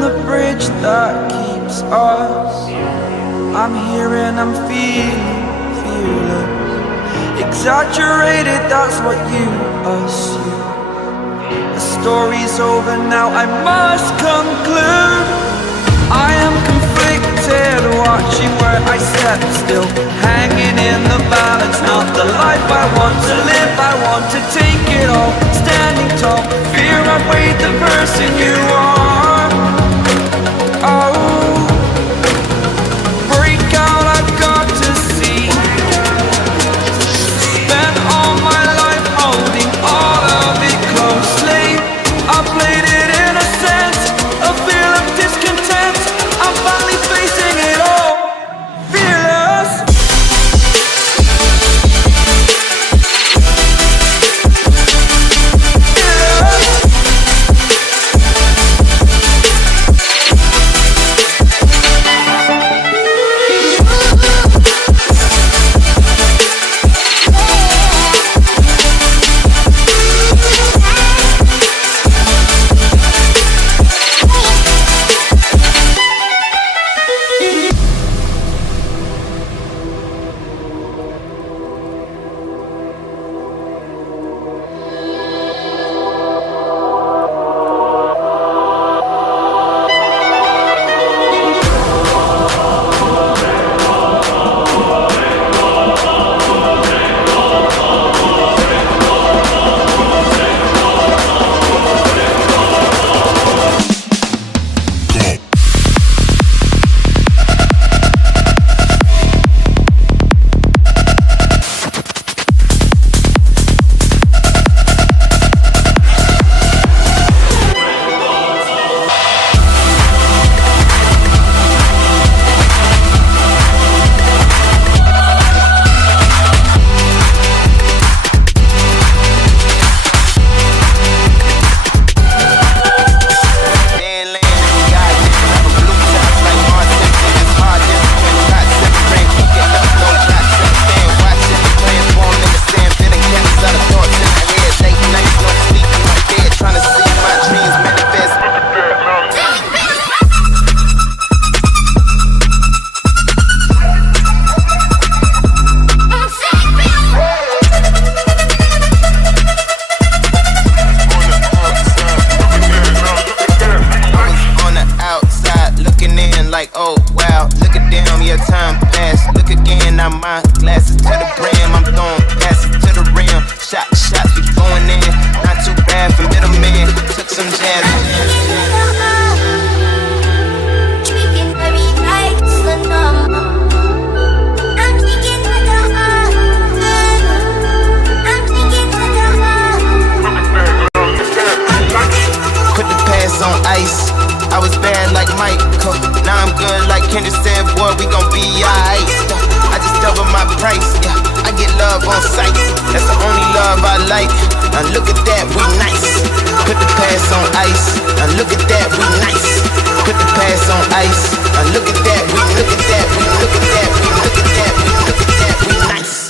the bridge that keeps us. I'm here and I'm feeling fearless. Exaggerated, that's what you assume. The story's over now, I must conclude. I am conflicted, watching where I step still, hanging in the balance. Not the life I want to live, I want to take it all. Standing tall, fear I've weighed the person you are. Oh, break out, I've got to see. Spent all my life holding all of it closely. I played it innocent, a feel of discontent. I'm finally facing it all, fearless.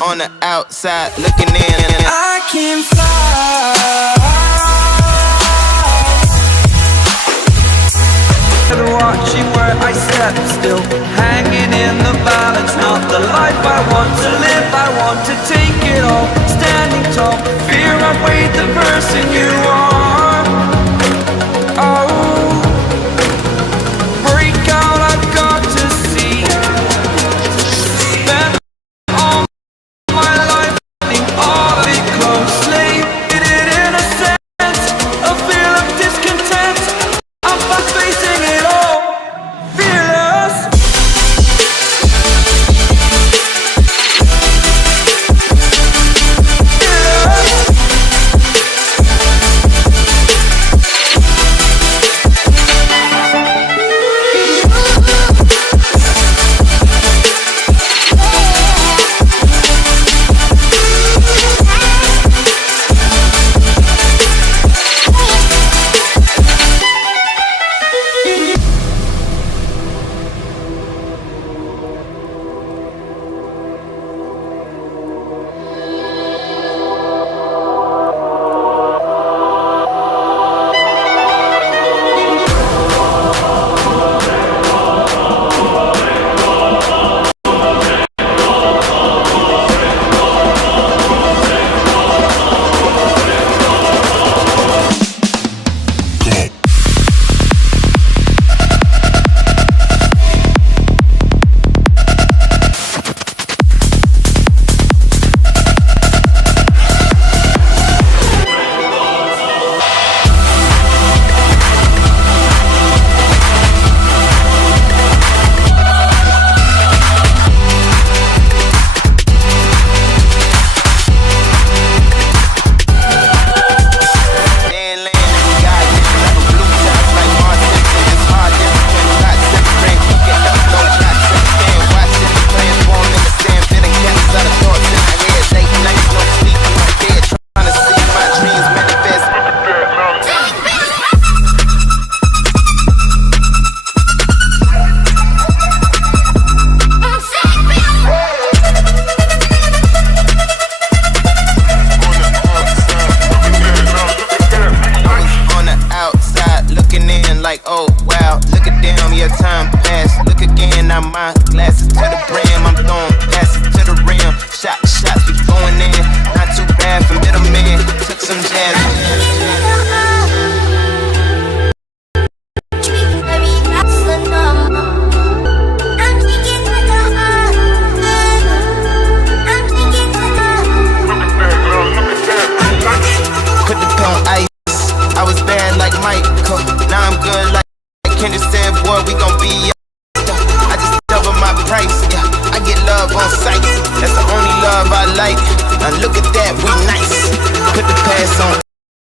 On the outside looking in. I can fly. Watching where I step still, hanging in the balance. Not the life I want to live, I want to take it all. Standing tall, fear I've weighed the person you are. Oh, break out, I've got to see. Spend all my life holding all of it closely. Did it in a sense, a feel of discontent. I'm facing it all, fearless. Fearless. Look at them, yeah, time passed. Look again, now my glasses to the brim. I'm throwing passes to the rim. Shots, we going in. Not too bad for middleman. Took some jazz. Put the pill on ice. I was bad like Michael. Now I'm good like Kendrick said, boy, we gon' be. I just double my price. Yeah, I get love on sight. That's the only love I like. Now look at that, we nice. Put the pass on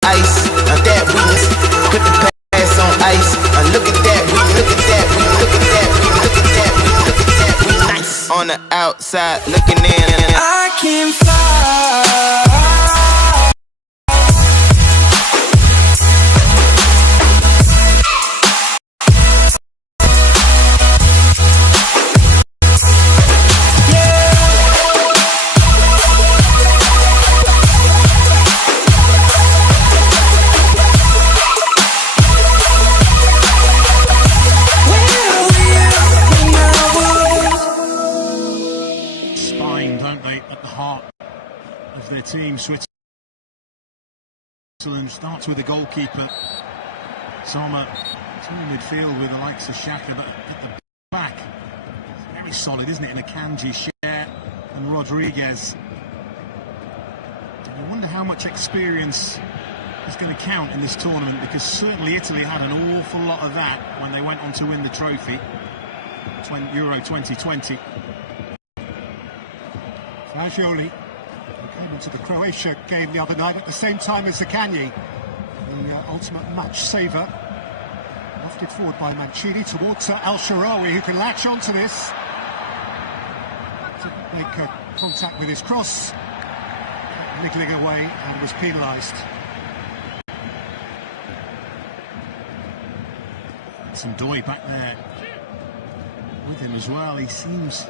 ice. Now that we nice. Put the pass on ice. Now look at that, we look at that, we look at that, we look at that, we look at that, we nice. On the outside looking in. I can fly. Their team, Switzerland, starts with the goalkeeper Sommer, two in midfield with the likes of Xhaka, but at the back, very solid, isn't it? In Akanji, Cher and Rodriguez. I wonder how much experience is going to count in this tournament, because certainly Italy had an awful lot of that when they went on to win the trophy, Euro 2020. Fagioli came into the Croatia game the other night at the same time as Zaccagni, the ultimate match saver. Lofted forward by Mancini towards El-Shaarawy, who can latch onto this. To make contact with his cross, niggling away, and was penalised. Some Doy back there with him as well. He seems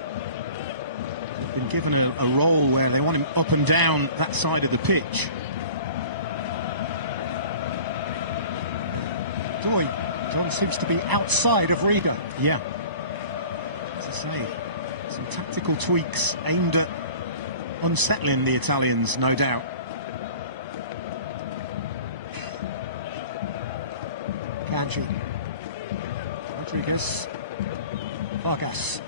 been given a role where they want him up and down that side of the pitch. John seems to be outside of Riga. Yeah, as I say, some tactical tweaks aimed at unsettling the Italians, no doubt. Kanji, Rodriguez, Vargas.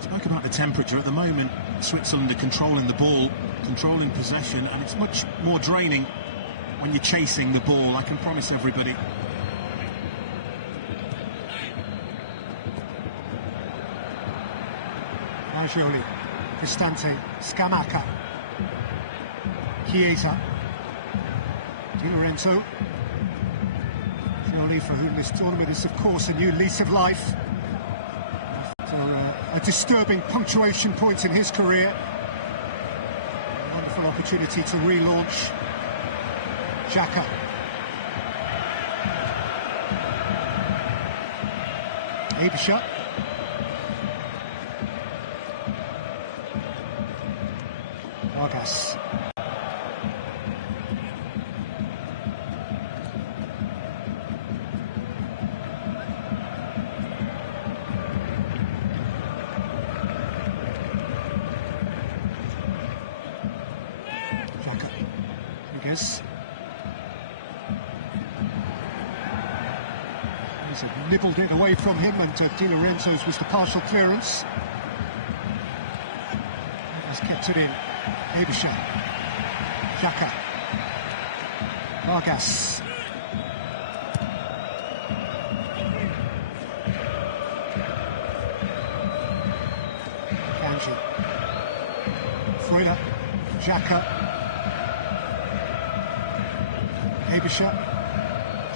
Spoke about the temperature at the moment. Switzerland are controlling the ball, controlling possession, and it's much more draining when you're chasing the ball, I can promise everybody. Fagioli, Cristante, Scamacca, Chiesa, Di Lorenzo. Fagioli, for whom this tournament is of course a new lease of life. A disturbing punctuation point in his career. A wonderful opportunity to relaunch. Xhaka. Ebershut. Vargas. He's nibbled it away from him, and Di Lorenzo's was the partial clearance. He's kept it in. Ebershut. Xhaka. Vargas. Kanji. Freuler. Xhaka. Ebershut,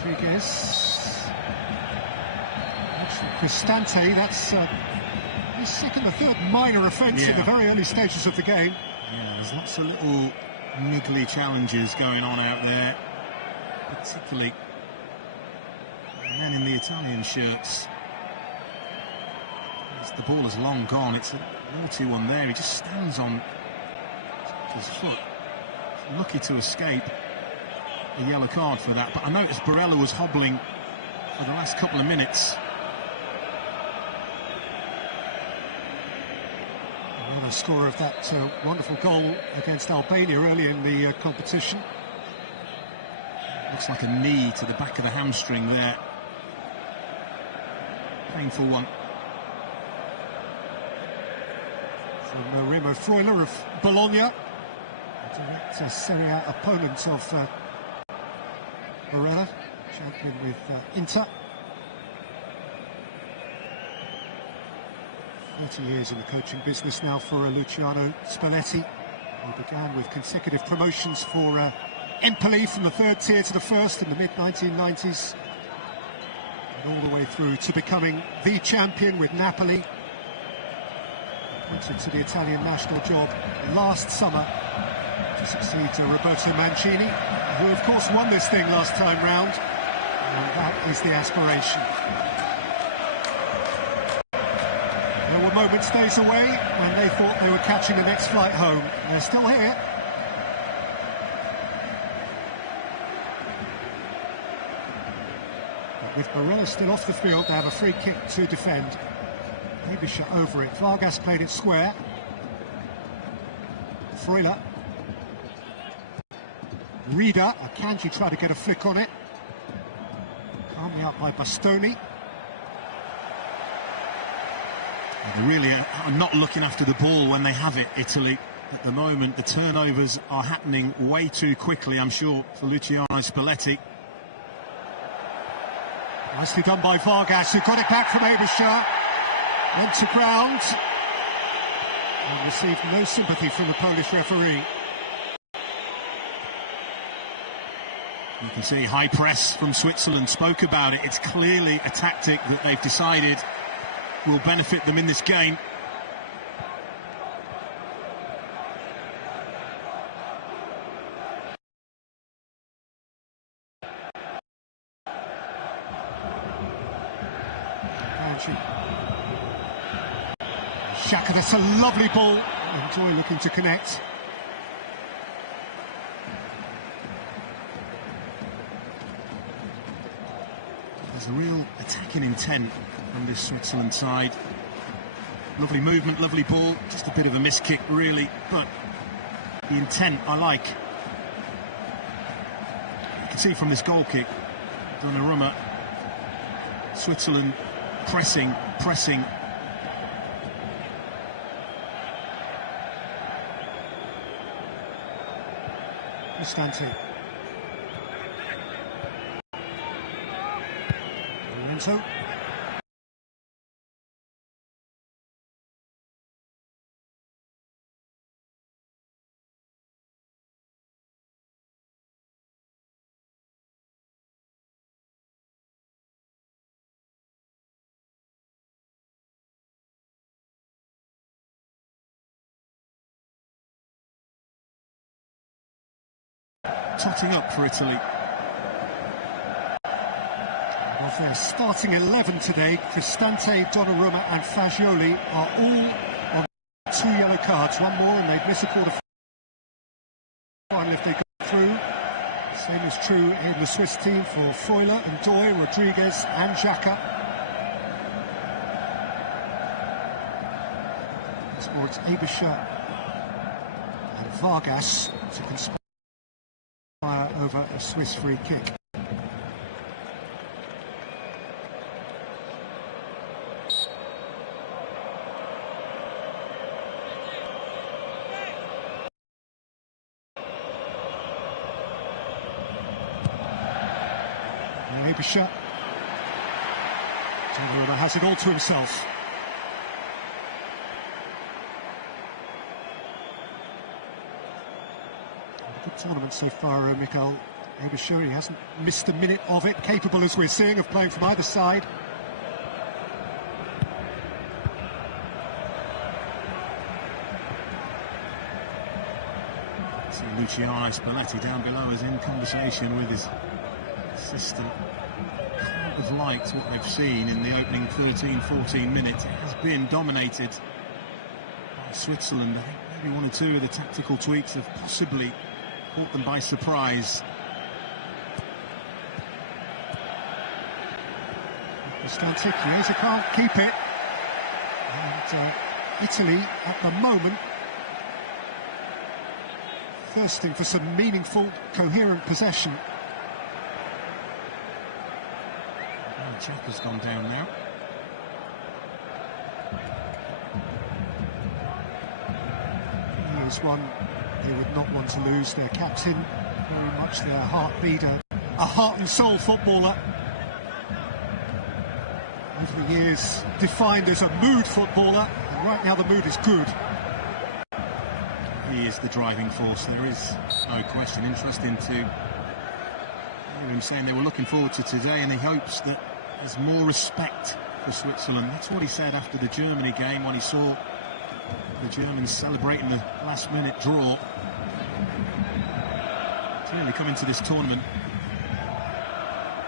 Rodriguez, Cristante. That's his second or third minor offence in the very early stages of the game. Yeah, there's lots of little niggly challenges going on out there, particularly men in the Italian shirts. The ball is long gone. It's a naughty one there. He just stands on his foot. He's lucky to escape. a yellow card for that, but I noticed Barella was hobbling for the last couple of minutes. Another scorer of that wonderful goal against Albania early in the competition. Looks like a knee to the back of the hamstring there. Painful one. From Remo Freuler of Bologna, a direct Serie A opponent of Barella, champion with Inter. 30 years in the coaching business now for Luciano Spalletti. He began with consecutive promotions for Empoli from the third tier to the first in the mid-1990s, and all the way through to becoming the champion with Napoli. Appointed to the Italian national job last summer to succeed Roberto Mancini, who of course won this thing last time round, and that is the aspiration. There were moments days away when they thought they were catching the next flight home. They're still here. But with Barella still off the field, they have a free kick to defend. Ebischer over it. Vargas played it square. Freuler. Rida. Akanji tried to get a flick on it. Calmly up by Bastoni. They really are not looking after the ball when they have it, Italy. At the moment, the turnovers are happening way too quickly, I'm sure, for Luciano Spalletti. Nicely done by Vargas, who got it back from Ebischer. Went to ground and received no sympathy from the Polish referee. You can see high press from Switzerland, spoke about it. It's clearly a tactic that they've decided will benefit them in this game. Xhaka, that's a lovely ball. And Joy looking to connect. There's a real attacking intent from this Switzerland side. Lovely movement, lovely ball. Just a bit of a miss kick, really, but the intent I like. You can see from this goal kick, Donnarumma, Switzerland pressing. Cristante. Lorenzo. Totting up for Italy. Of their starting 11 today, Cristante, Donnarumma and Fagioli are all on 2 yellow cards. One more and they'd miss a quarter final if they go through. Same is true in the Swiss team for Freuler and Doy, Rodriguez and Xhaka. Once more it's Ebischer and Vargas to conspire over a Swiss free kick. Ebischer. Donnarumma has it all to himself. Good tournament so far, Michael Ebischer. He hasn't missed a minute of it, capable, as we're seeing, of playing from either side. See Luciano Spalletti down below is in conversation with his assistant. Can't have liked what they've seen in the opening 13-14 minutes. It has been dominated by Switzerland. I think maybe one or two of the tactical tweaks have possibly caught them by surprise. Cristante, Chiesa can't keep it. And Italy, at the moment, thirsting for some meaningful, coherent possession. Xhaka's gone down now. He is one they would not want to lose, their captain, very much their heartbeat, a heart and soul footballer. Over the years, defined as a mood footballer, and right now the mood is good. He is the driving force, there is no question. Interesting to hear him saying they were looking forward to today and he hopes that there's more respect for Switzerland. That's what he said after the Germany game when he saw the Germans celebrating the last-minute draw. Clearly coming to this tournament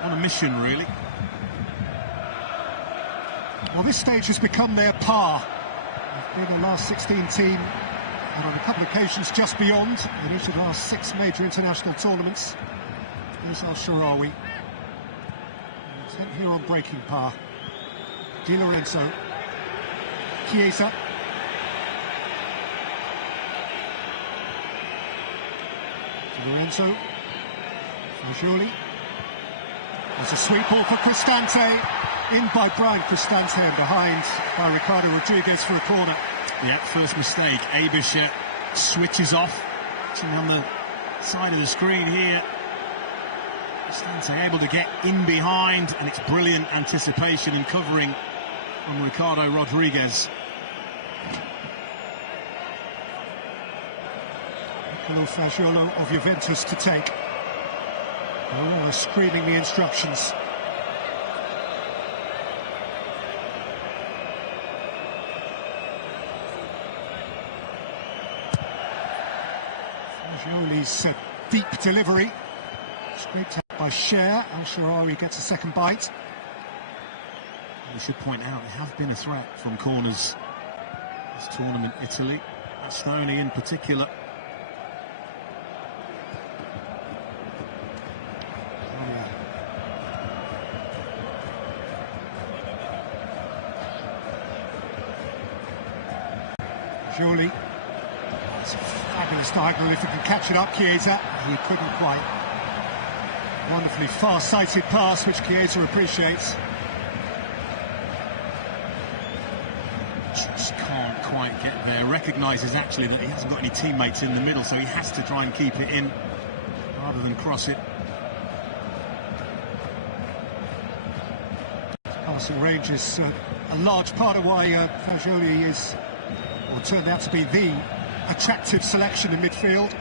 on a mission, really. Well, this stage has become their par. They've been the last 16 team, and on a couple of occasions just beyond, in each of the last 6 major international tournaments. Here's Al-Sharawi. Sent here on breaking par. Di Lorenzo. Chiesa. Di Lorenzo. Fagioli. There's a sweet ball for Cristante. In by Brian Cristante and behind by Ricardo Rodriguez for a corner. Yeah, first mistake. Abisher switches off. Watching on the side of the screen here. Cristante able to get in behind, and it's brilliant anticipation and covering from Ricardo Rodriguez. Nicolo Fagiolo of Juventus to take. Oh, screaming the instructions. Fagioli's deep delivery. Scraped out by Cher. Al-Sharawi gets a second bite. We should point out there have been a threat from corners this tournament. Italy, Bastoni in particular. Oh, yeah. Jolie. It's a fabulous diagonal if he can catch it up, Chiesa. He couldn't quite. Wonderfully far-sighted pass, which Chiesa appreciates. Just can't quite get there. Recognises actually that he hasn't got any teammates in the middle, so he has to try and keep it in rather than cross it. Passing range is a large part of why Fagioli is, or turned out to be, the attractive selection in midfield.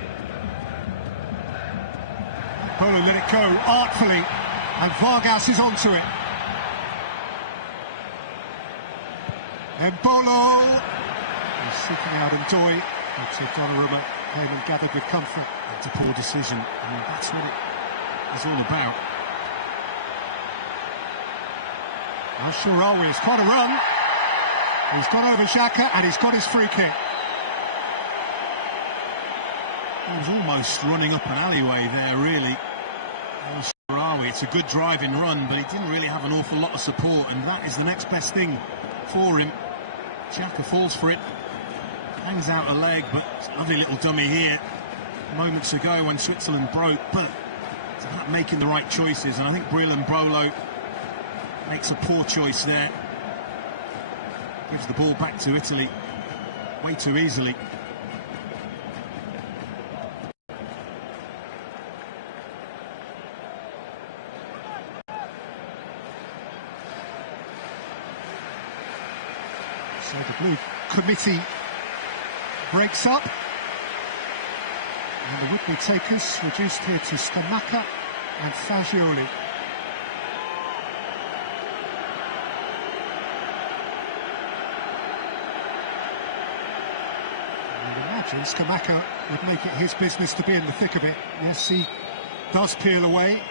Polo let it go artfully, and Vargas is onto it. And Bolo is seeking out Ndoye, but Donnarumma came and gathered with comfort. It's a poor decision. I mean, that's what it is all about. Al-Sharawi has quite a run. He's gone over Xhaka and he's got his free kick. He was almost running up an alleyway there, really. Al-Sharawi, it's a good driving run, but he didn't really have an awful lot of support, and that is the next best thing for him. Xhaka falls for it, hangs out a leg, but it's a lovely little dummy here moments ago when Switzerland broke, but it's about making the right choices, and I think Breel Bolo makes a poor choice there. Gives the ball back to Italy way too easily. So the blue committee breaks up. And the would-be takers reduced here to Scamacca and Fagioli. Scamacca would make it his business to be in the thick of it. Yes, he does peel away.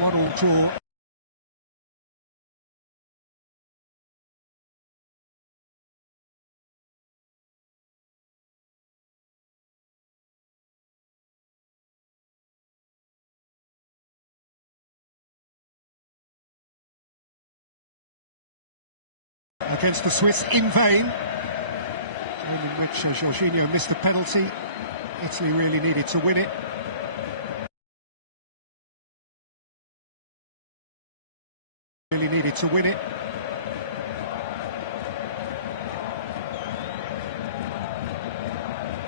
1-1 draw. Against the Swiss in vain. Game in which Jorginho missed the penalty. Italy really needed to win it. Really needed to win it.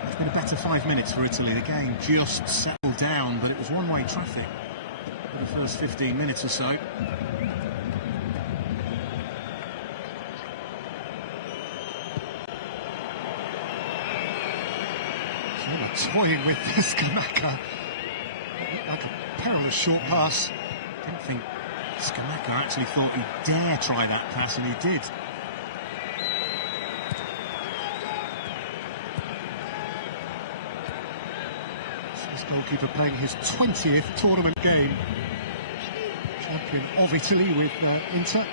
It's been a better 5 minutes for Italy. The game just settled down, but it was one-way traffic for the first 15 minutes or so. Toying with Skamaka. Like a perilous short pass. I don't think Skamaka actually thought he'd dare try that pass, and he did. This goalkeeper playing his 20th tournament game. Champion of Italy with Inter.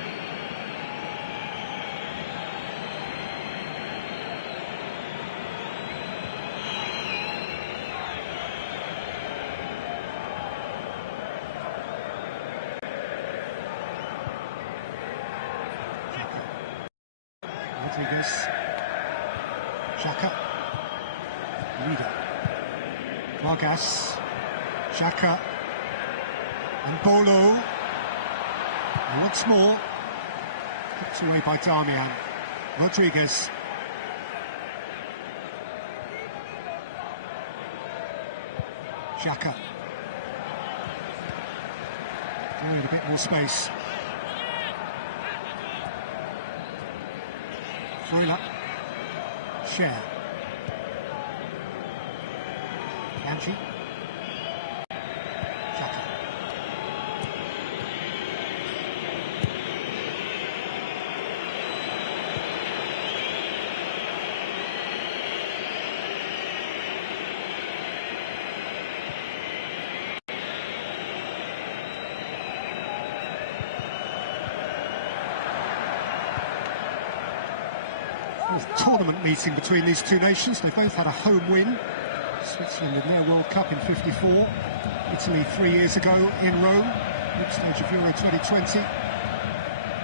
Xhaka, Rida, Vargas, Xhaka, and Bolo. And once more, kicked away by Darmian. Rodriguez. Xhaka. Giving it a bit more space. Freuler. Share. Kanji. Xhaka. Tournament meeting between these two nations. They both had a home win. Switzerland in their World Cup in '54. Italy 3 years ago in Rome. Group stage of Euro 2020.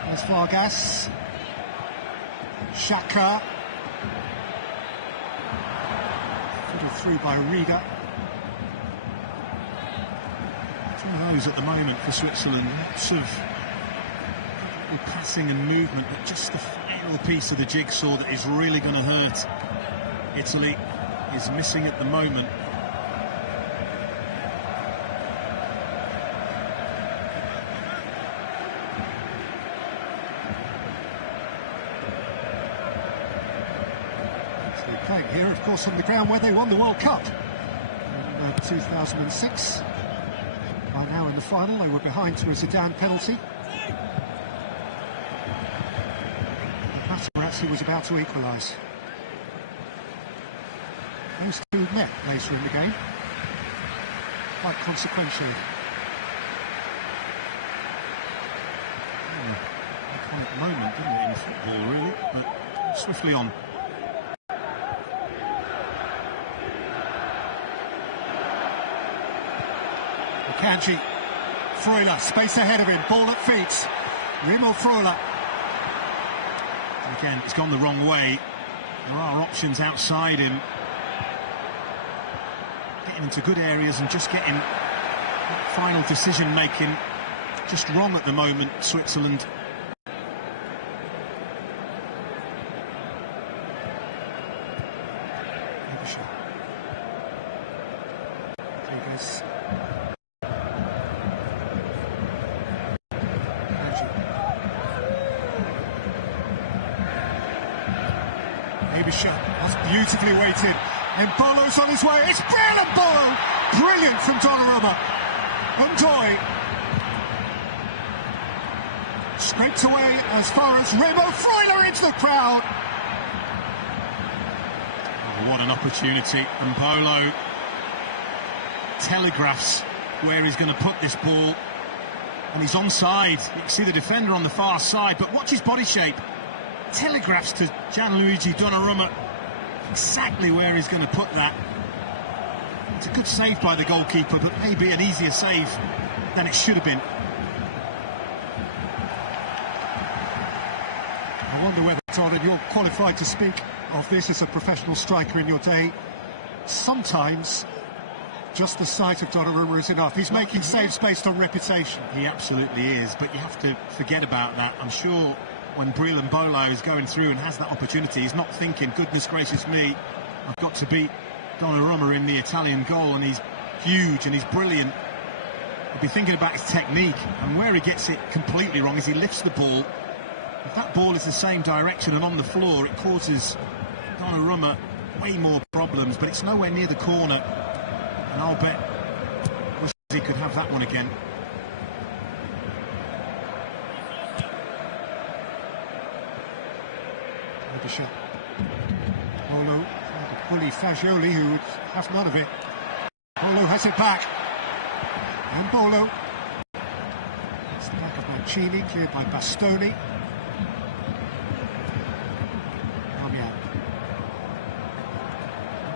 There's Vargas. Xhaka. Fiddled through by Rida. It's one of those at the moment for Switzerland. Lots of passing and movement, but just the final piece of the jigsaw that is really going to hurt Italy is missing at the moment. Italy playing here, of course, on the ground where they won the World Cup in 2006. By now in the final, they were behind to a Zidane penalty. He was about to equalise. Those two met later in the game, quite consequentially. Iconic moment, didn't it, in football, really? But swiftly on. Kanji, Freuler, space ahead of him, ball at feet. Remo Freuler. Again, it's gone the wrong way. There are options outside him. Getting into good areas and just getting final decision-making just wrong at the moment, Switzerland. Rodriguez. That's beautifully weighted. And Bolo's on his way. It's brilliant, Bolo! Brilliant from Donnarumma. Ndoye. Scraped away as far as Remo Freuler into the crowd. Oh, what an opportunity. And Bolo telegraphs where he's going to put this ball. And he's onside. You can see the defender on the far side, but watch his body shape. Telegraphs to Gianluigi Donnarumma exactly where he's going to put that. It's a good save by the goalkeeper, but maybe an easier save than it should have been. I wonder whether, Todd, you're qualified to speak of this as a professional striker in your day. Sometimes just the sight of Donnarumma is enough. He's making saves based on reputation. He absolutely is, but you have to forget about that. I'm sure when Breel Bolo is going through and has that opportunity, he's not thinking, goodness gracious me, I've got to beat Donnarumma in the Italian goal, and he's huge and he's brilliant. He'll be thinking about his technique, and where he gets it completely wrong is he lifts the ball. If that ball is the same direction and on the floor, it causes Donnarumma way more problems, but it's nowhere near the corner. And I'll bet he could have that one again. Besar. Bolo tried to bully Fagioli, who would have none of it. Bolo has it back. And Bolo. It's the back of Mancini, cleared by Bastoni.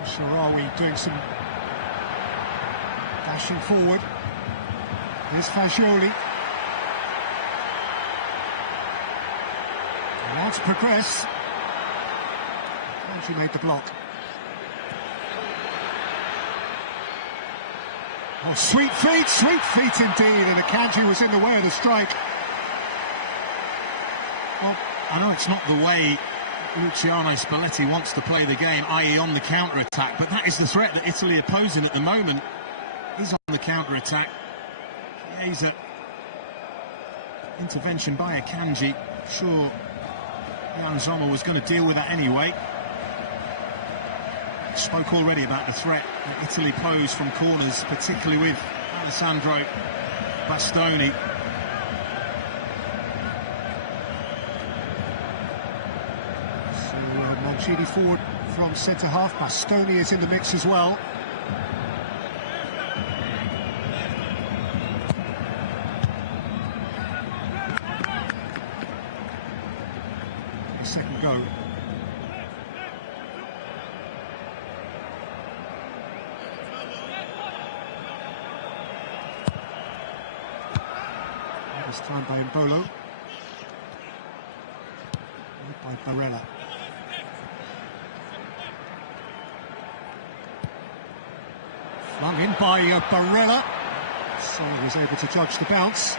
Sharawi doing some dashing forward. Here's Fagioli. Allowed to progress. And she made the block. Oh, sweet feet indeed, and Akanji was in the way of the strike. Well, I know it's not the way Luciano Spalletti wants to play the game, i.e. on the counter-attack, but that is the threat that Italy are posing at the moment. He's on the counter-attack. Chiesa. Intervention by Akanji. Sure, Jan Sommer was going to deal with that anyway. Spoke already about the threat that Italy pose from corners, particularly with Alessandro Bastoni. Mancini forward from centre-half. Bastoni is in the mix as well. A second go. This time by Mbolo. By Barella. Flung in by Barella. Someone was able to judge the bounce.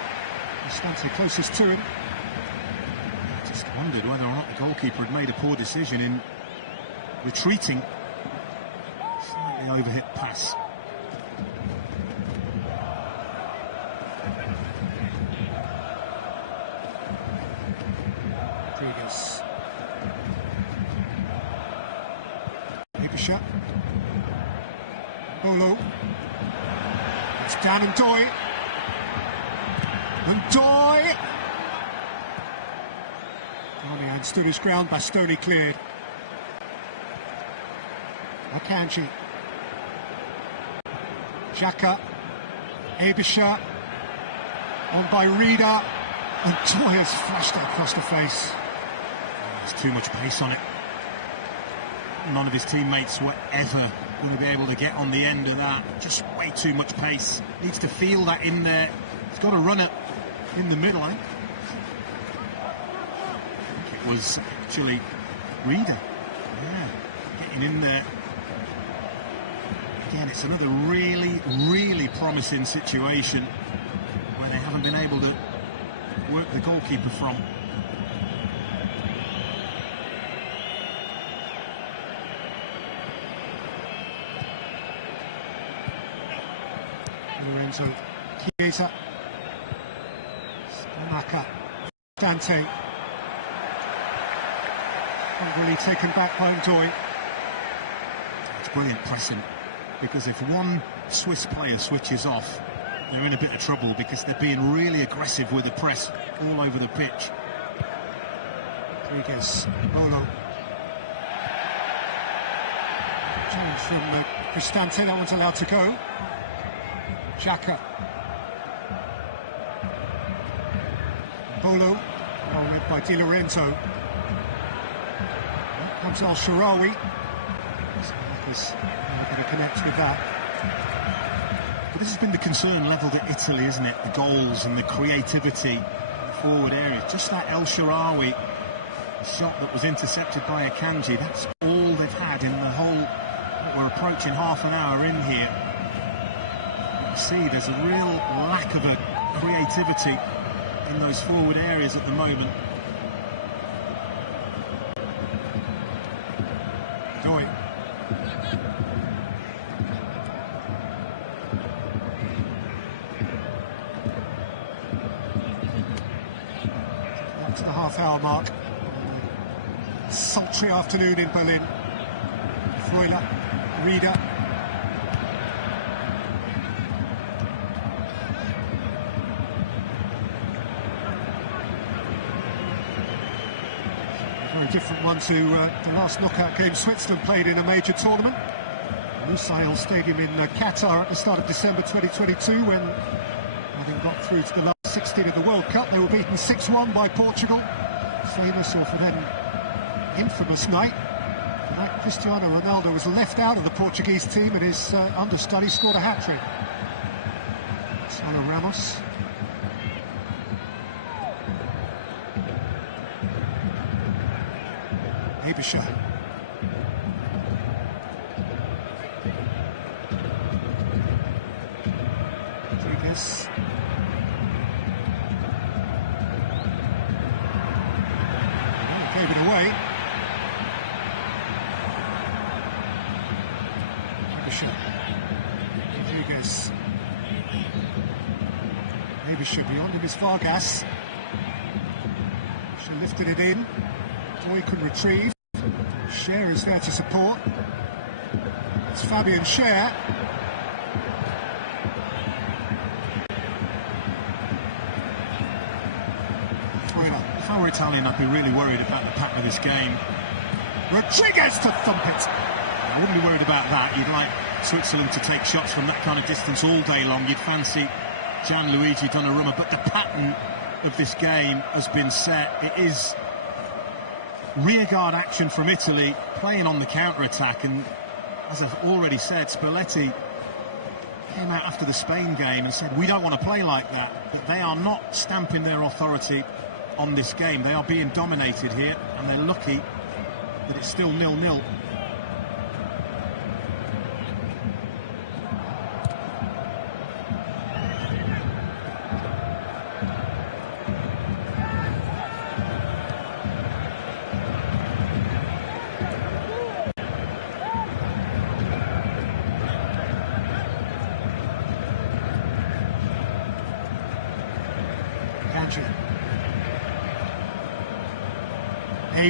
Constante closest to him. I just wondered whether or not the goalkeeper had made a poor decision in retreating. Slightly overhit pass. Rodriguez. Besar. Bolo. It's down and Doy. And Doy! Darmian stood his ground, Bastoni cleared. Akanji. Xhaka. Besar. On by Rida. And Doy has flashed that across the face. There's too much pace on it. None of his teammates were ever going to be able to get on the end of that. Just way too much pace. Needs to feel that in there. He's got to run it in the middle. I think it was actually Reader. Yeah, getting in there. Again, it's another really, really promising situation where they haven't been able to work the goalkeeper from. Lorenzo Chiesa. Skamaka. Dante. Really taken back by Doy. It's brilliant pressing, because if one Swiss player switches off, they're in a bit of trouble, because they're being really aggressive with the press all over the pitch. Rodriguez. Bolo. Challenge from Cristante. That one's allowed to go. Xhaka. Bolo, well led by Di Lorenzo. Comes El Shaarawy. He's never going to connect with that. But this has been the concern levelled at Italy, isn't it? The goals and the creativity in the forward area. Just that El Shaarawy shot that was intercepted by Akanji, that's all they've had in the whole... We're approaching half an hour in here. You see, there's a real lack of a creativity in those forward areas at the moment. Joy. That's the half-hour mark. Sultry afternoon in Berlin. Freuler, Rieder. Very different one to the last knockout game Switzerland played in a major tournament. Lusail Stadium in Qatar at the start of December 2022, when, having got through to the last 16 of the World Cup, they were beaten 6-1 by Portugal. Famous, or for them, infamous night. Like Cristiano Ronaldo was left out of the Portuguese team, and his understudy scored a hat-trick. Salo Ramos. Besar. Rodriguez. Gave it away. Besar. Rodriguez. Besar beyond him is Vargas. She lifted it in. Boy can retrieve. Scher is there to support. It's Fabian Scher. If I were Italian, I'd be really worried about the pattern of this game. Rodriguez to thump it. I wouldn't be worried about that. You'd like Switzerland to take shots from that kind of distance all day long. You'd fancy Gianluigi Donnarumma, but the pattern of this game has been set. It is rearguard action from Italy, playing on the counter-attack, and as I've already said, Spalletti came out after the Spain game and said we don't want to play like that, but they are not stamping their authority on this game. They are being dominated here, and they're lucky that it's still 0-0.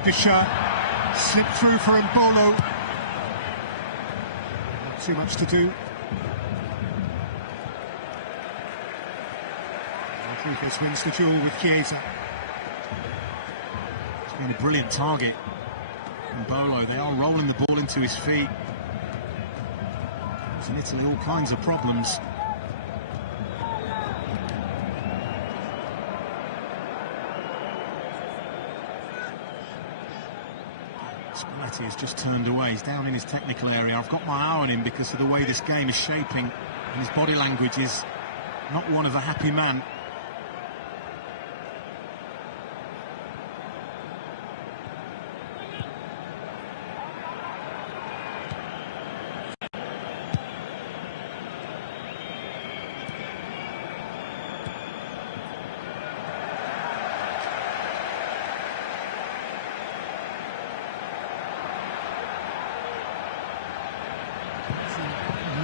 Besar slipped through for Mbolo. Not too much to do. Rodriguez wins the duel with Chiesa. It's been a brilliant target. Mbolo, they are rolling the ball into his feet. There's in Italy all kinds of problems. Spalletti has just turned away. He's down in his technical area. I've got my eye on him because of the way this game is shaping, and his body language is not one of a happy man.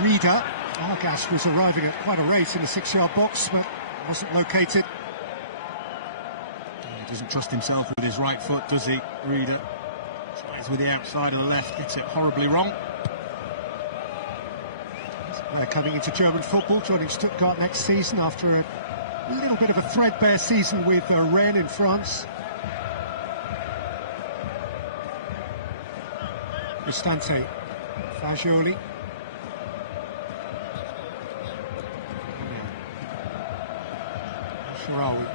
Rieder. Vargas was arriving at quite a rate in the 6-yard box, but wasn't located. He doesn't trust himself with his right foot, does he, Rieder? Tries with the outside of the left, gets it horribly wrong. Coming into German football, joining Stuttgart next season after a little bit of a threadbare season with Rennes in France. Cristante, Fagioli. Shaarawy.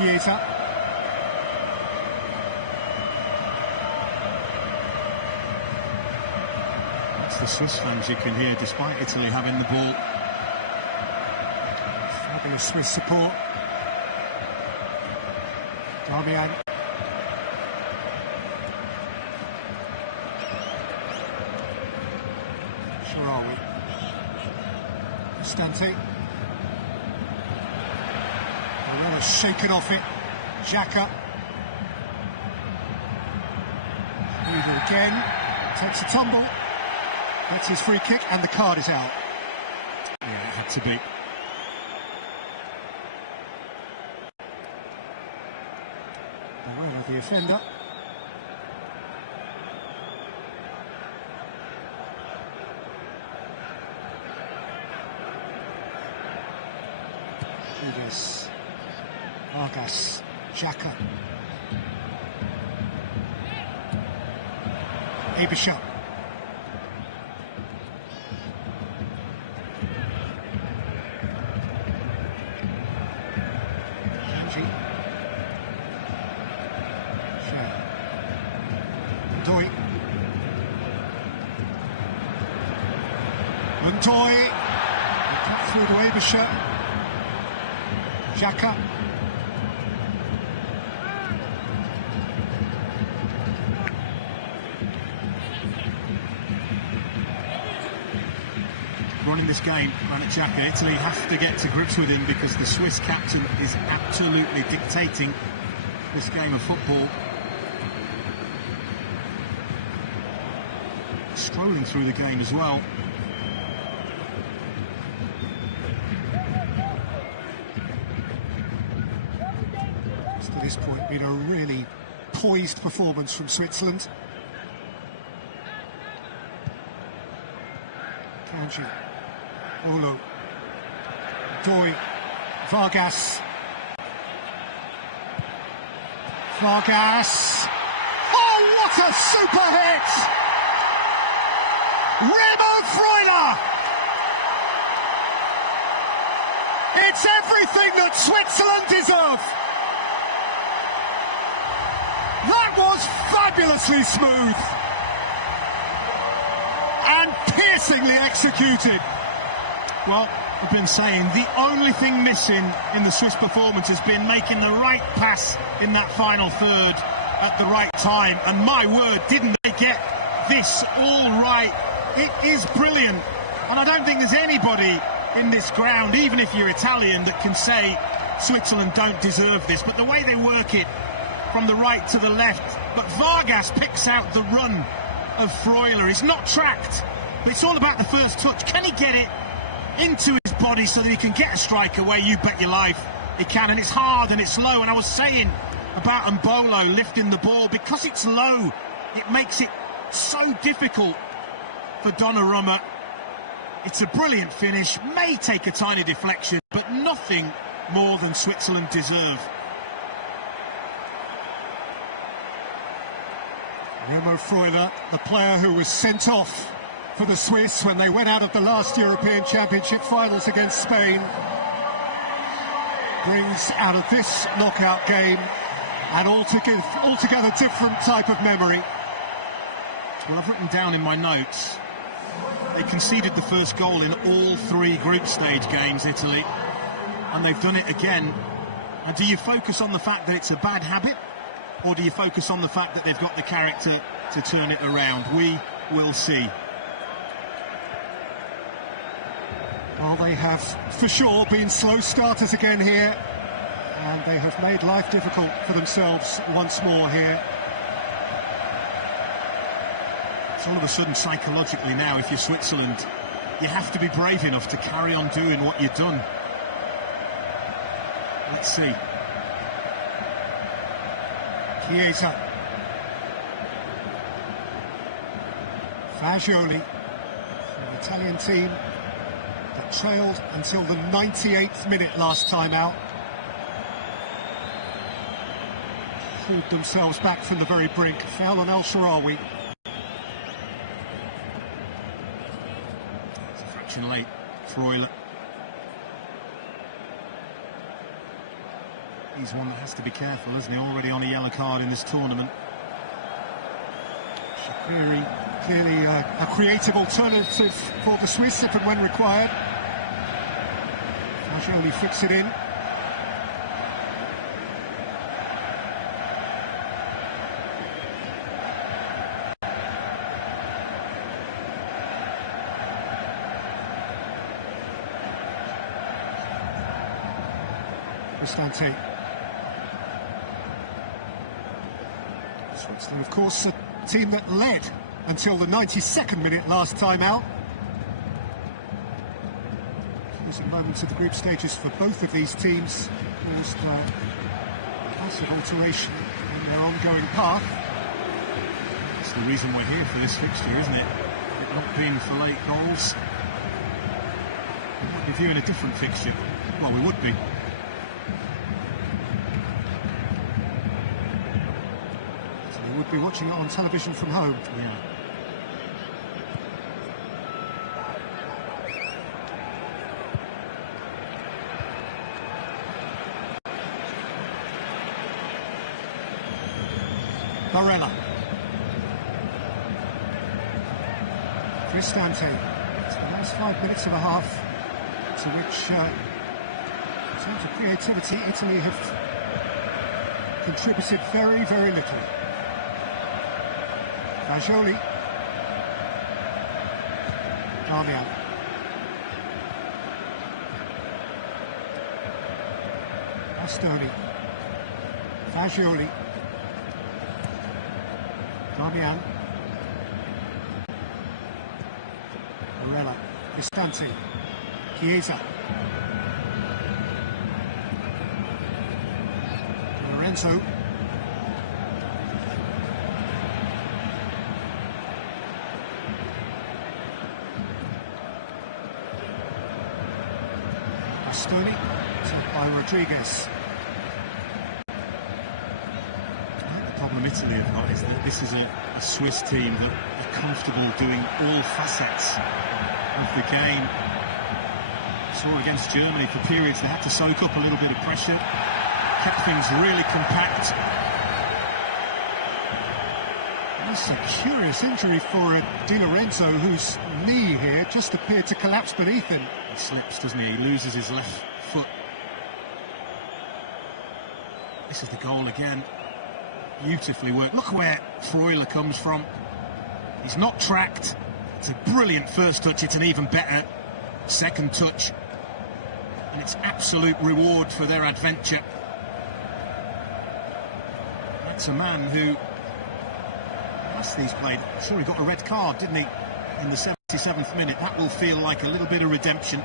Chiesa. That's the Swiss fans you can hear, despite Italy having the ball. Fabulous Swiss support. Darmian. Sharawi. Stante. Shaken off it. Xhaka. Leader again. Takes a tumble. Gets his free kick and the card is out. Yeah, it had to be. Aware of the offender. Judas. Vargas. Xhaka. Besar. Montoy, cut through to Besar. Xhaka. Running this game, Granit Xhaka, Italy have to get to grips with him because the Swiss captain is absolutely dictating this game of football. Strolling through the game as well. To this point, been a really poised performance from Switzerland. Kanji, Olo, Doi, Vargas. Vargas. Oh, what a super hit! Remo Freuler! It's everything that Switzerland deserve! That was fabulously smooth and piercingly executed. Well, I've been saying the only thing missing in the Swiss performance has been making the right pass in that final third at the right time. And my word, didn't they get this all right? It is brilliant. And I don't think there's anybody in this ground, even if you're Italian, that can say Switzerland don't deserve this. But the way they work it from the right to the left, but Vargas picks out the run of Freuler. He's not tracked, but it's all about the first touch. Can he get it into his body so that he can get a strike away? You bet your life he can, and it's hard and it's low. And I was saying about Mbolo lifting the ball, because it's low, it makes it so difficult for Donnarumma. It's a brilliant finish, may take a tiny deflection, but nothing more than Switzerland deserve. Remo Freuler, the player who was sent off for the Swiss when they went out of the last European Championship finals against Spain, brings out of this knockout game an altogether different type of memory. Well, I've written down in my notes, they conceded the first goal in all 3 group stage games, Italy, and they've done it again. And do you focus on the fact that it's a bad habit, or do you focus on the fact that they've got the character to turn it around? We will see. Well, they have for sure been slow starters again here, and they have made life difficult for themselves once more here. It's all of a sudden, psychologically now, if you're Switzerland, you have to be brave enough to carry on doing what you've done. Let's see. Chiesa. Fagioli, the Italian team that trailed until the 98th minute last time out. Pulled themselves back from the very brink. Foul on El Shaarawy. It's a fraction late, Freuler. He's one that has to be careful, isn't he? Already on a yellow card in this tournament. Shaqiri, clearly a creative alternative for the Swiss if and when required. Fajoli flicks it in. Cristante. Switzerland, of course, a team that led until the 92nd minute last time out. Closing moments of the group stages for both of these teams caused massive alteration in their ongoing path. That's the reason we're here for this fixture, isn't it? If it not been for late goals, we might be viewing a different fixture. Well, we would be. Be watching it on television from home. Yeah. Barella. Cristante. It's the last 5 minutes of a half, to which, in terms of creativity, Italy have contributed very, very little. Fajoli. Damian. Bastoni. Fajoli. Damian. Barella. Cristante. Chiesa. Lorenzo. Bastoni, set by Rodriguez. I think the problem Italy have got is that this is a Swiss team that are comfortable doing all facets of the game. We saw against Germany for periods they had to soak up a little bit of pressure, kept things really compact. That's a curious injury for Di Lorenzo, whose knee here just appeared to collapse beneath him. He slips, doesn't he? He loses his left foot. This is the goal again. Beautifully worked. Look where Freuler comes from. He's not tracked. It's a brilliant first touch. It's an even better second touch. And it's absolute reward for their adventure. That's a man who, last he's played, I'm sure he got a red card, didn't he? In the 77th minute. That will feel like a little bit of redemption.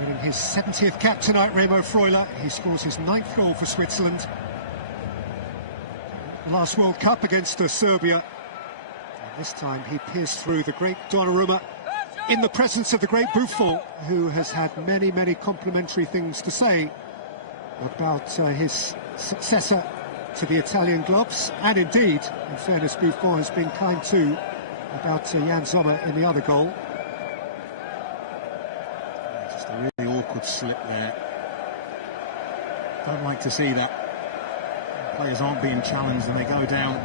Winning his 70th cap tonight, Remo Freuler. He scores his 9th goal for Switzerland. Last World Cup against Serbia. And this time he pierced through the great Donnarumma in the presence of the great Buffon, who has had many, many complimentary things to say about his successor to the Italian gloves, and indeed, in fairness, Buffon has been kind too about Jan Sommer in the other goal. Just a really awkward slip there. Don't like to see that. Players aren't being challenged and they go down.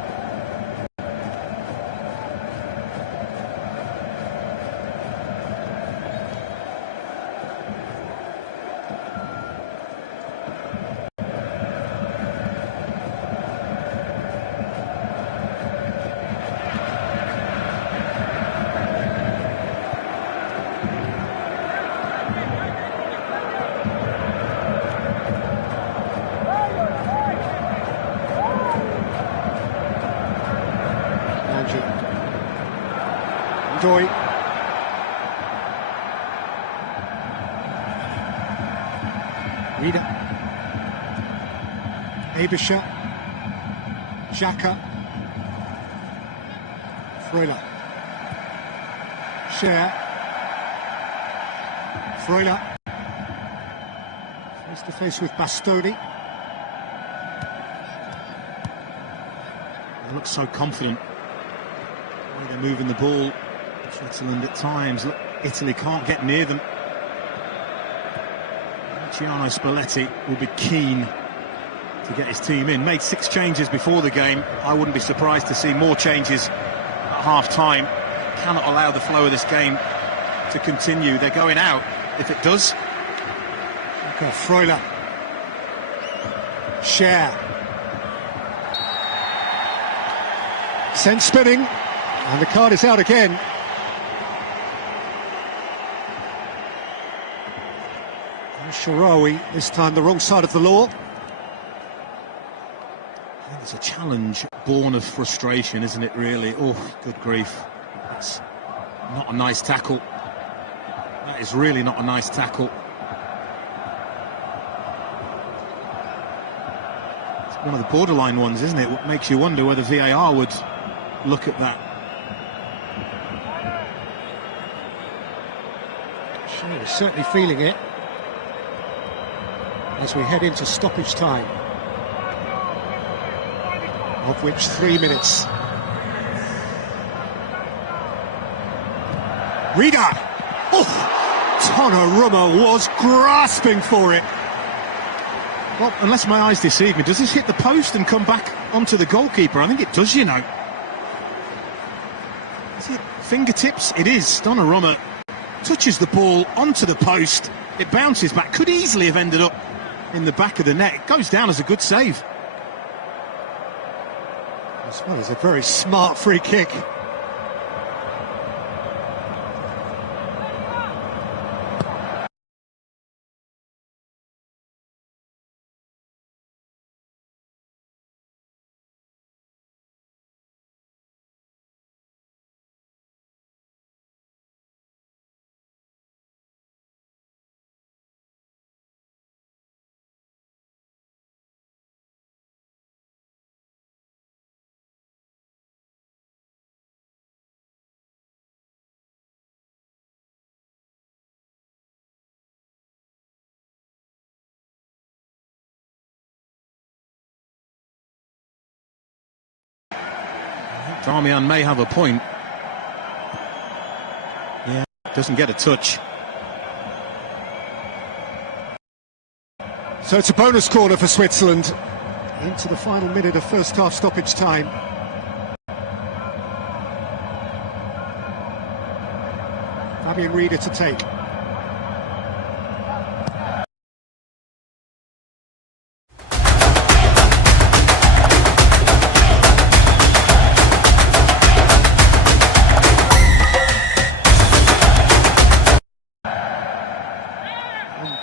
Doy. Rida. Abisha. Xhaka. Freuler. Cher. Freuler. Face to face with Bastoni. They look so confident. The way they're moving the ball. Switzerland at times. Look, Italy can't get near them. Luciano Spalletti will be keen to get his team in. Made 6 changes before the game. I wouldn't be surprised to see more changes at half-time. Cannot allow the flow of this game to continue. They're going out if it does. Okay, Freuler. Cher. Sent spinning, and the card is out again. Sharawi, this time the wrong side of the law. It's a challenge born of frustration, isn't it, really? Oh, good grief. It's not a nice tackle. That is really not a nice tackle. It's one of the borderline ones, isn't it? What makes you wonder whether VAR would look at that. We're certainly feeling it as we head into stoppage time, of which 3 minutes. Rida! Oh! Donnarumma was grasping for it. Well, unless my eyes deceive me, does this hit the post and come back onto the goalkeeper? I think it does, you know. Is it fingertips? It is. Donnarumma touches the ball onto the post. It bounces back. Could easily have ended up in the back of the net. It goes down as a good save. As well as a very smart free kick. Darmian may have a point. Yeah, doesn't get a touch. So it's a bonus corner for Switzerland into the final minute of first half stoppage time. Fabian Rieder to take.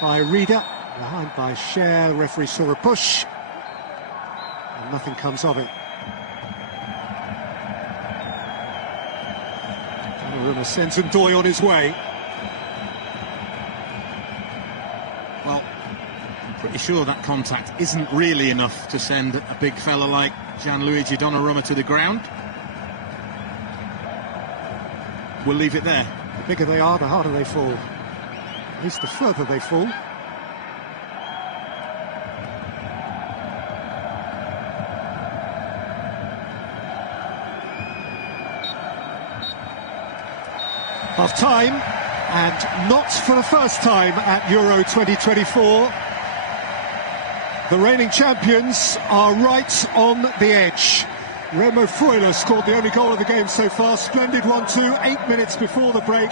By Rieder, behind by Cher. The referee saw a push and nothing comes of it. Donnarumma sends Ndoye on his way. Well, I'm pretty sure that contact isn't really enough to send a big fella like Gianluigi Donnarumma to the ground. We'll leave it there. The bigger they are, the harder they fall. At least the further they fall. Half time, and not for the first time at Euro 2024. The reigning champions are right on the edge. Remo Freuler scored the only goal of the game so far. Splendid 1-2, 8 minutes before the break.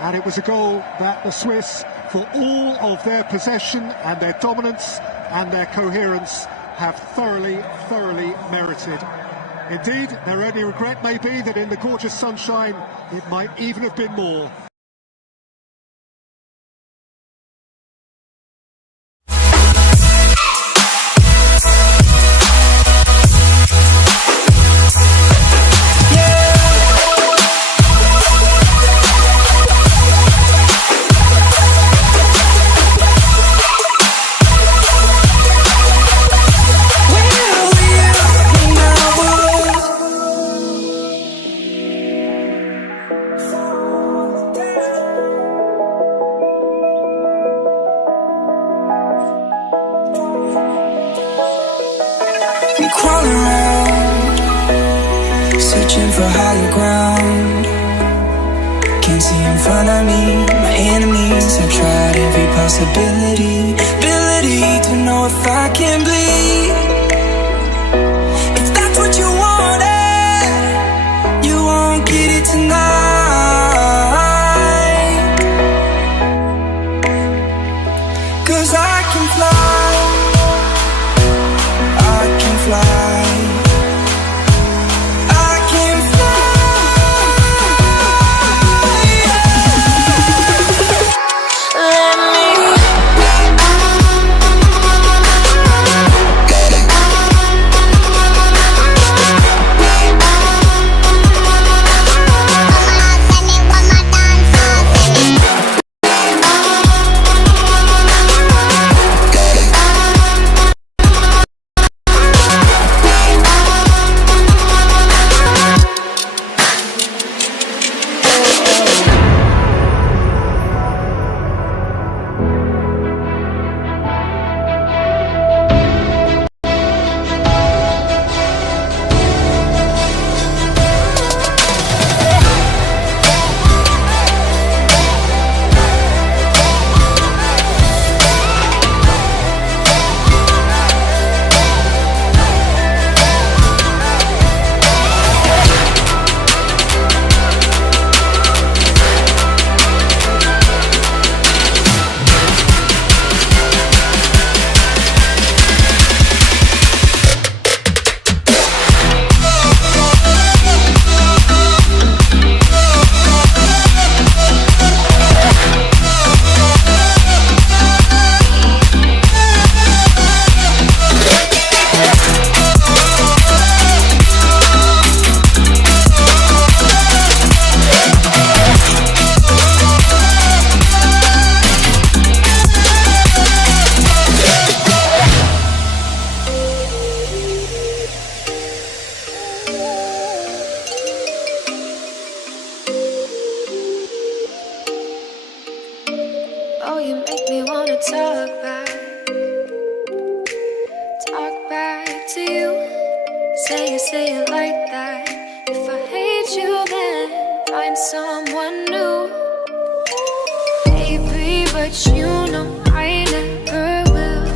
And it was a goal that the Swiss, for all of their possession and their dominance and their coherence, have thoroughly merited. Indeed, their only regret may be that in the gorgeous sunshine, it might even have been more. Crawling around, searching for higher ground. Can't see in front of me. My enemies have tried every possibility, ability to know if I can bleed. If that's what you wanted, you won't get it tonight. 'Cause I can fly, I can fly. Oh, you make me wanna talk back to you. Say it like that. If I hate you, then find someone new. Baby, but you know I never will.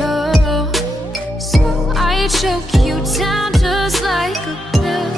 No, so I choke you down just like a pill.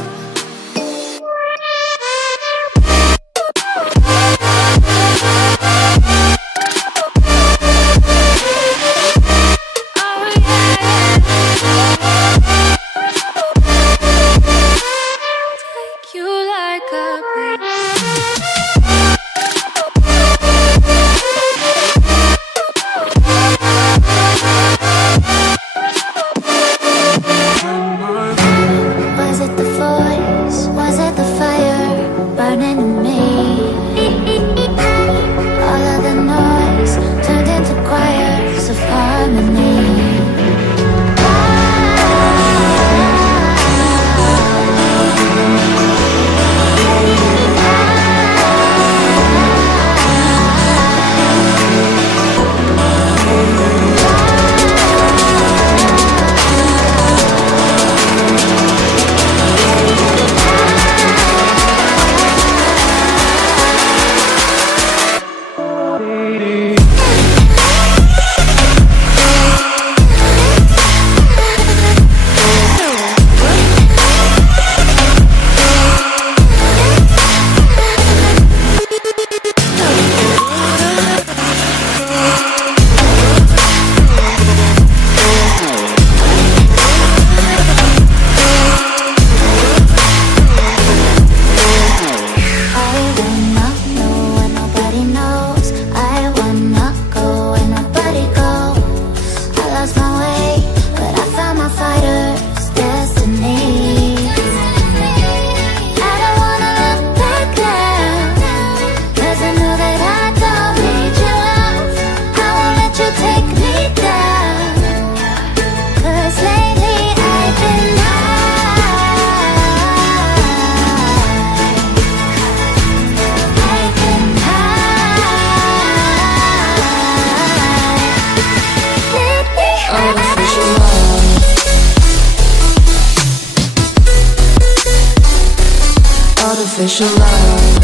Artificial love.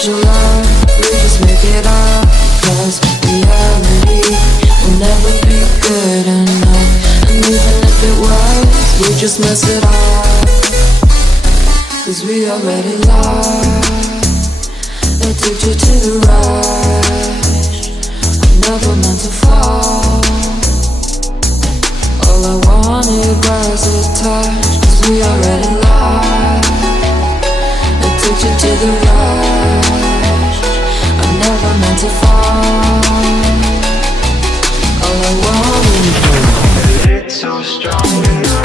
artificial love, we just make it up. Cause reality will never be good enough. And even if it was, we just mess it up. Cause we already lost, addicted to the rush. I'm never meant to fall. All I wanted was a touch. Cause we already lost, addicted to the rush. I'm never meant to fall. All I wanted was a little stronger now.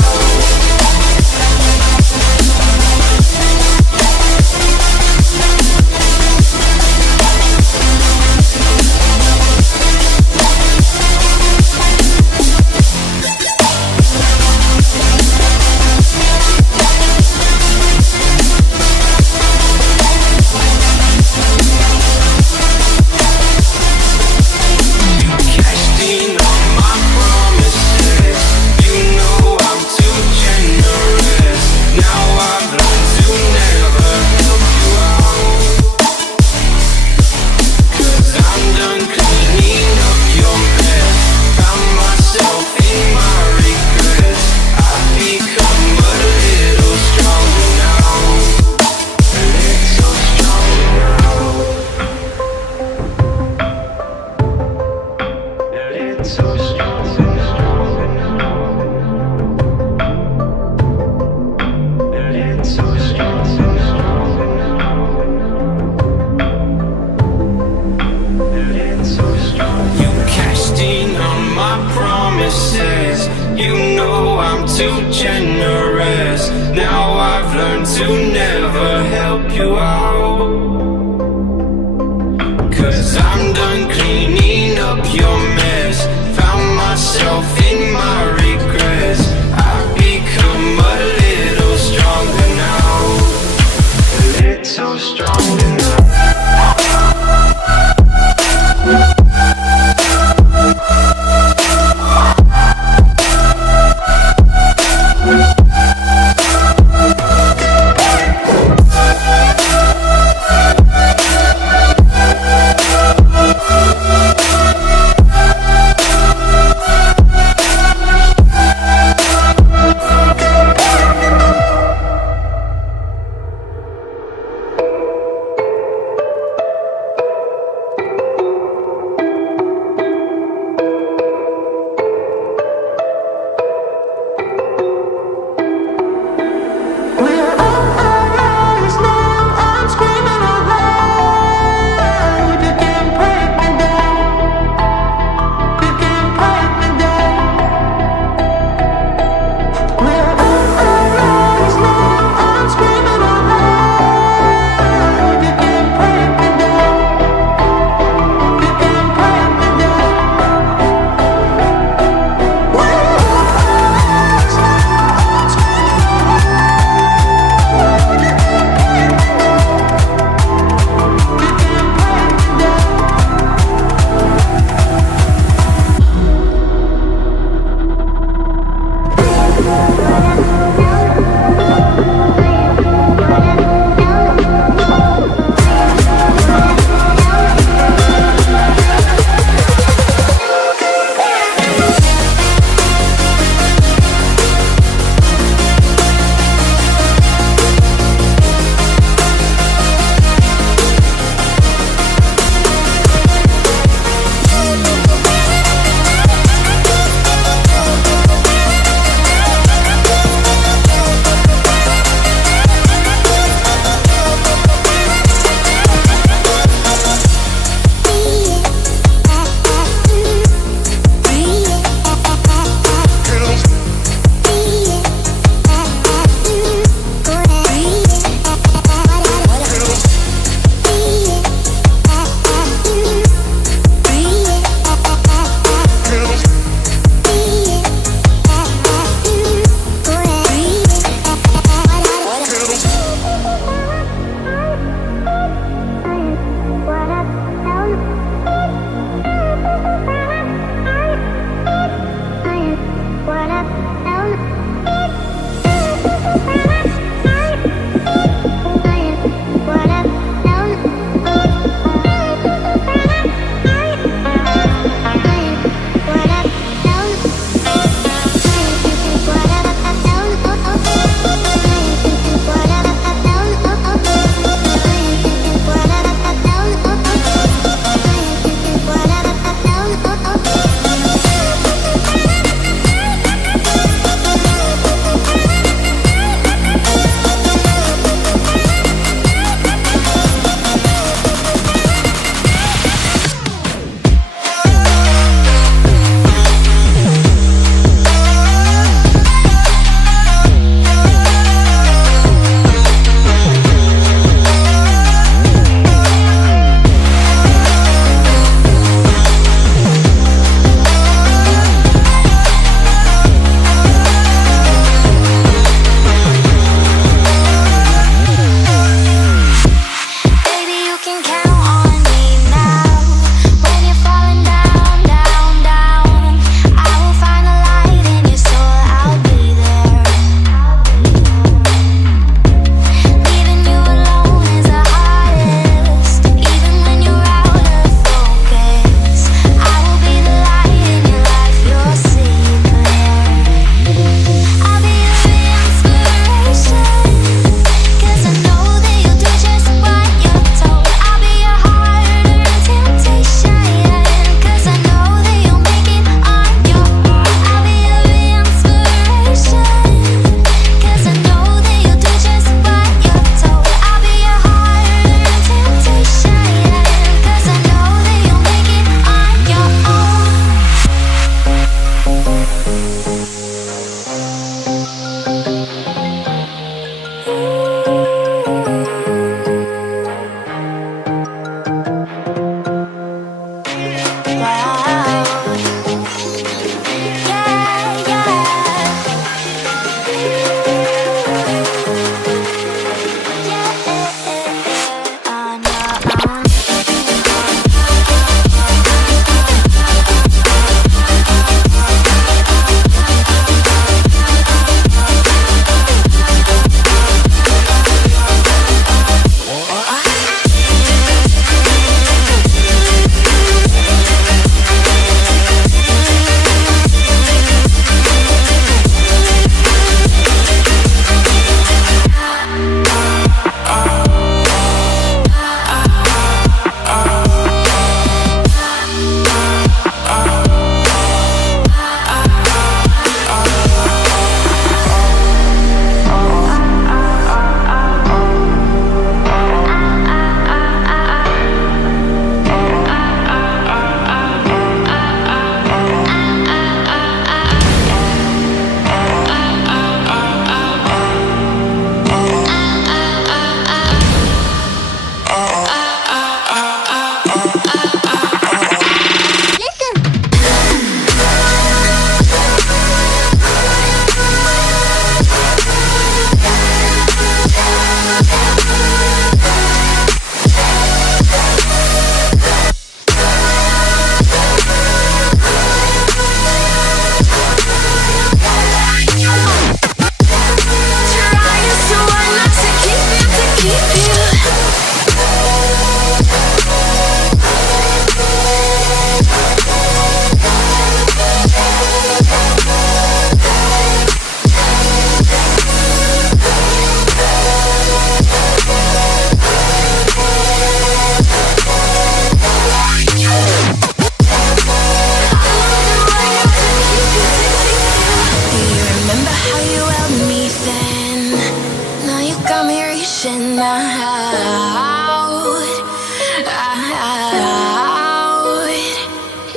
got me reaching out,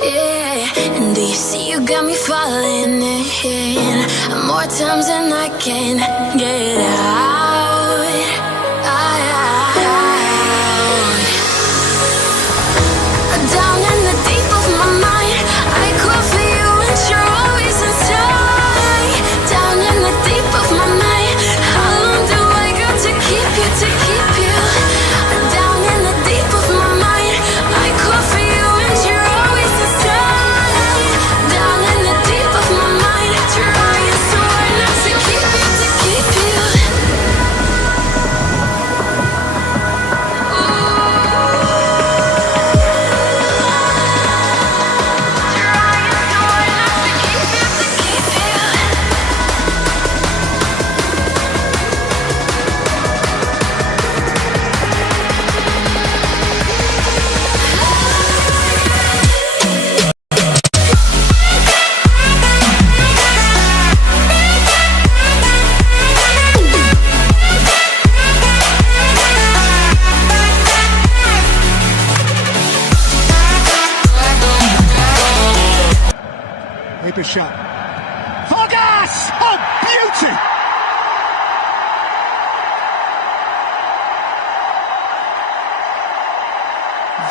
yeah. And do you see you got me falling in more times than I can get out. Down in the deep of my mind, I call for you and you're always inside. Down in the deep of my mind, how long do I got to keep you, to keep you? Down in the deep of my mind, I call for you and you're always inside. Down in the deep of my mind, trying so hard not to keep you, to keep you. Besar. Vargas! Oh, beauty!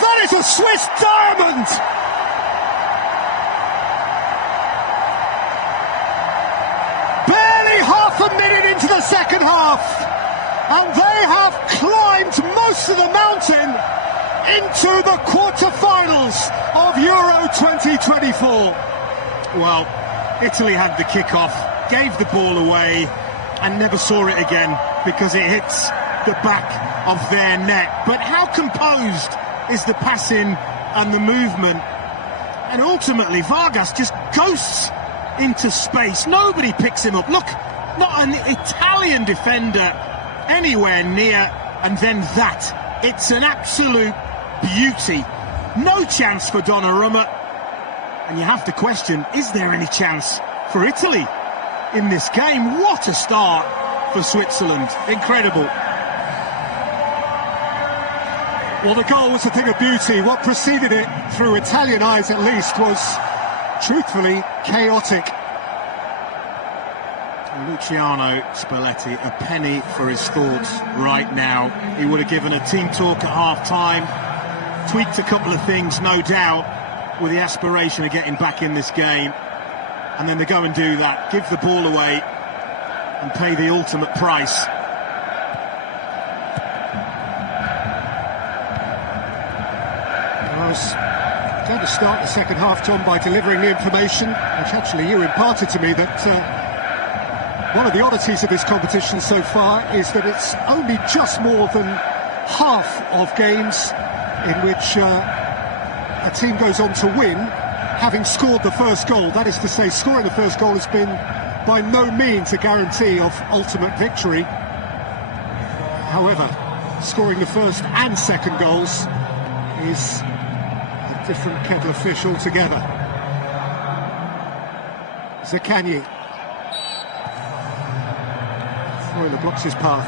That is a Swiss diamond! Barely half a minute into the second half, and they have climbed most of the mountain into the quarter-finals of Euro 2024. Well, Italy had the kick-off, gave the ball away, and never saw it again because it hits the back of their net. But how composed is the passing and the movement? And ultimately, Vargas just ghosts into space. Nobody picks him up. Look, not an Italian defender anywhere near. And then that. It's an absolute beauty. No chance for Donnarumma. And you have to question, is there any chance for Italy in this game? What a start for Switzerland. Incredible. Well, the goal was a thing of beauty. What preceded it, through Italian eyes at least, was truthfully chaotic. Luciano Spalletti, a penny for his thoughts right now. He would have given a team talk at half-time, tweaked a couple of things, no doubt, with the aspiration of getting back in this game, and then they go and do that, give the ball away and pay the ultimate price. I was going to start the second half, John, by delivering the information, which actually you imparted to me, that one of the oddities of this competition so far is that it's only just more than half of games in which a team goes on to win having scored the first goal. That is to say, scoring the first goal has been by no means a guarantee of ultimate victory. However, scoring the first and second goals is a different kettle of fish altogether. Zaccagni. Freuler blocks his path.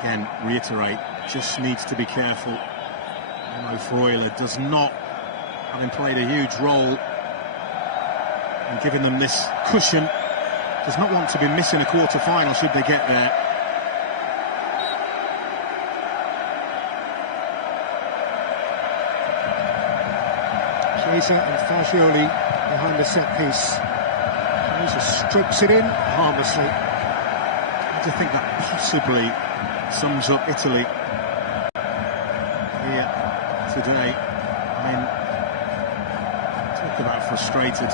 Again, reiterate, just needs to be careful. Freuler does not, having played a huge role in giving them this cushion, does not want to be missing a quarter-final should they get there. Chiesa and Fagioli behind the set piece. Chiesa strokes it in harmlessly. I just think that possibly sums up Italy here today. I mean, talk about frustrated.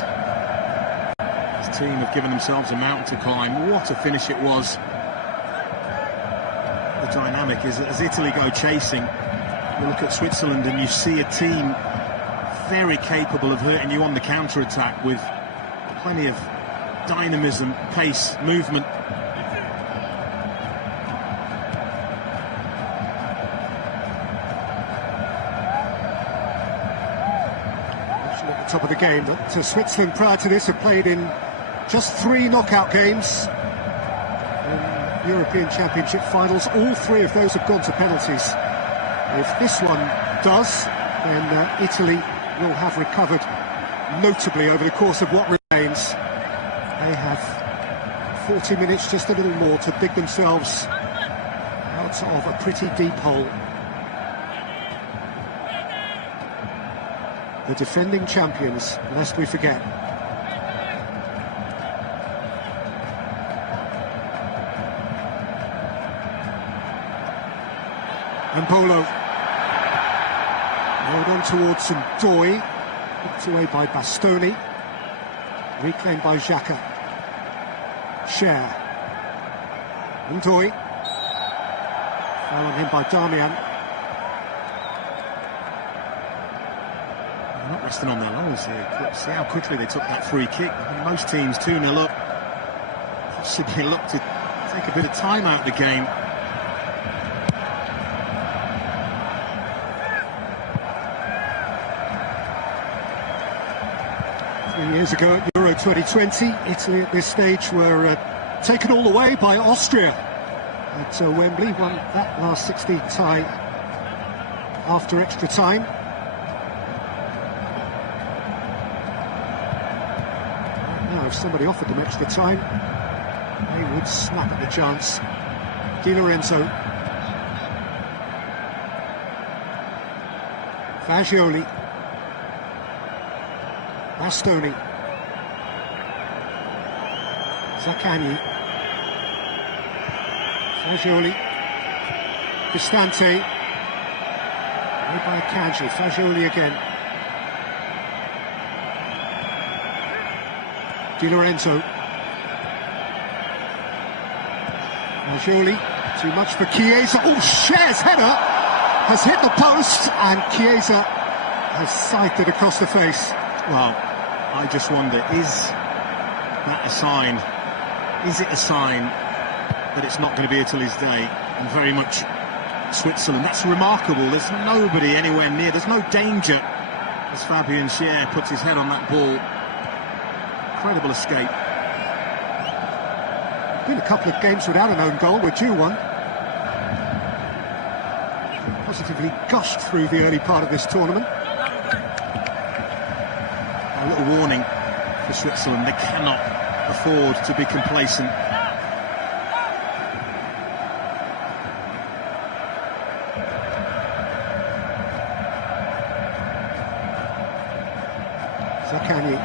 This team have given themselves a mountain to climb. What a finish it was. The dynamic is that as Italy go chasing, you look at Switzerland and you see a team very capable of hurting you on the counter-attack with plenty of dynamism, pace, movement. At the top of the game, but Switzerland prior to this have played in just 3 knockout games. In European Championship finals. All three of those have gone to penalties. If this one does, then Italy will have recovered notably over the course of what remains. They have 40 minutes, just a little more, to dig themselves out of a pretty deep hole. The defending champions, lest we forget. And Polo. Rolled on towards Ndoye. Knocked away by Bastoni. Reclaimed by Xhaka. Cher. Ndoye. Foul on him by Darmian. They're not resting on their laurels here. See how quickly they took that free kick. I mean, most teams 2-0 up possibly look to take a bit of time out of the game. 3 years ago at Euro 2020, Italy at this stage were taken all the way by Austria at Wembley, won that last 16 tie after extra time. Now, if somebody offered them extra time, they would snap at the chance. Di Lorenzo. Fagioli. Bastoni. Zaccagni. Fagioli. Cristante. Made by Akanji. Fagioli again. Di Lorenzo. Fagioli. Too much for Chiesa. Oh, Cher's header has hit the post, and Chiesa has scythed it across the face. Well, I just wonder, is that a sign? Is it a sign that it's not going to be Italy's day and very much Switzerland? That's remarkable. There's nobody anywhere near. There's no danger as Fabian Cher puts his head on that ball. Incredible escape. Been a couple of games without an own goal. We're due one. Positively gushed through the early part of this tournament. A little warning for Switzerland. They cannot afford to be complacent. Zaccagni.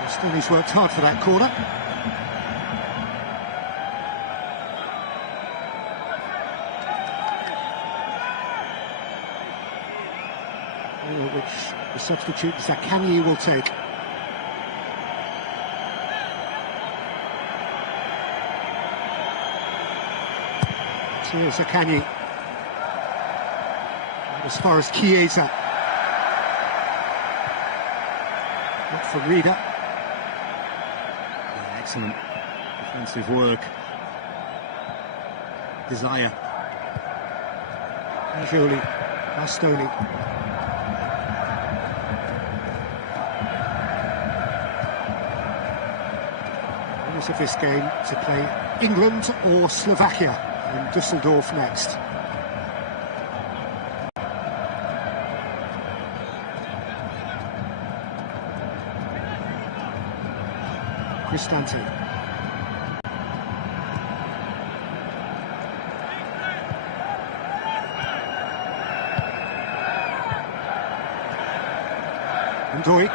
Bastoni's worked hard for that corner. Which the substitute Zaccagni will take. Matteo Zaccagni. As far as Chiesa. Not for Rida. Yeah, excellent defensive work. Desire. Fagioli. Bastoni. Of this game to play England or Slovakia in Düsseldorf next. Cristante. Ndoye.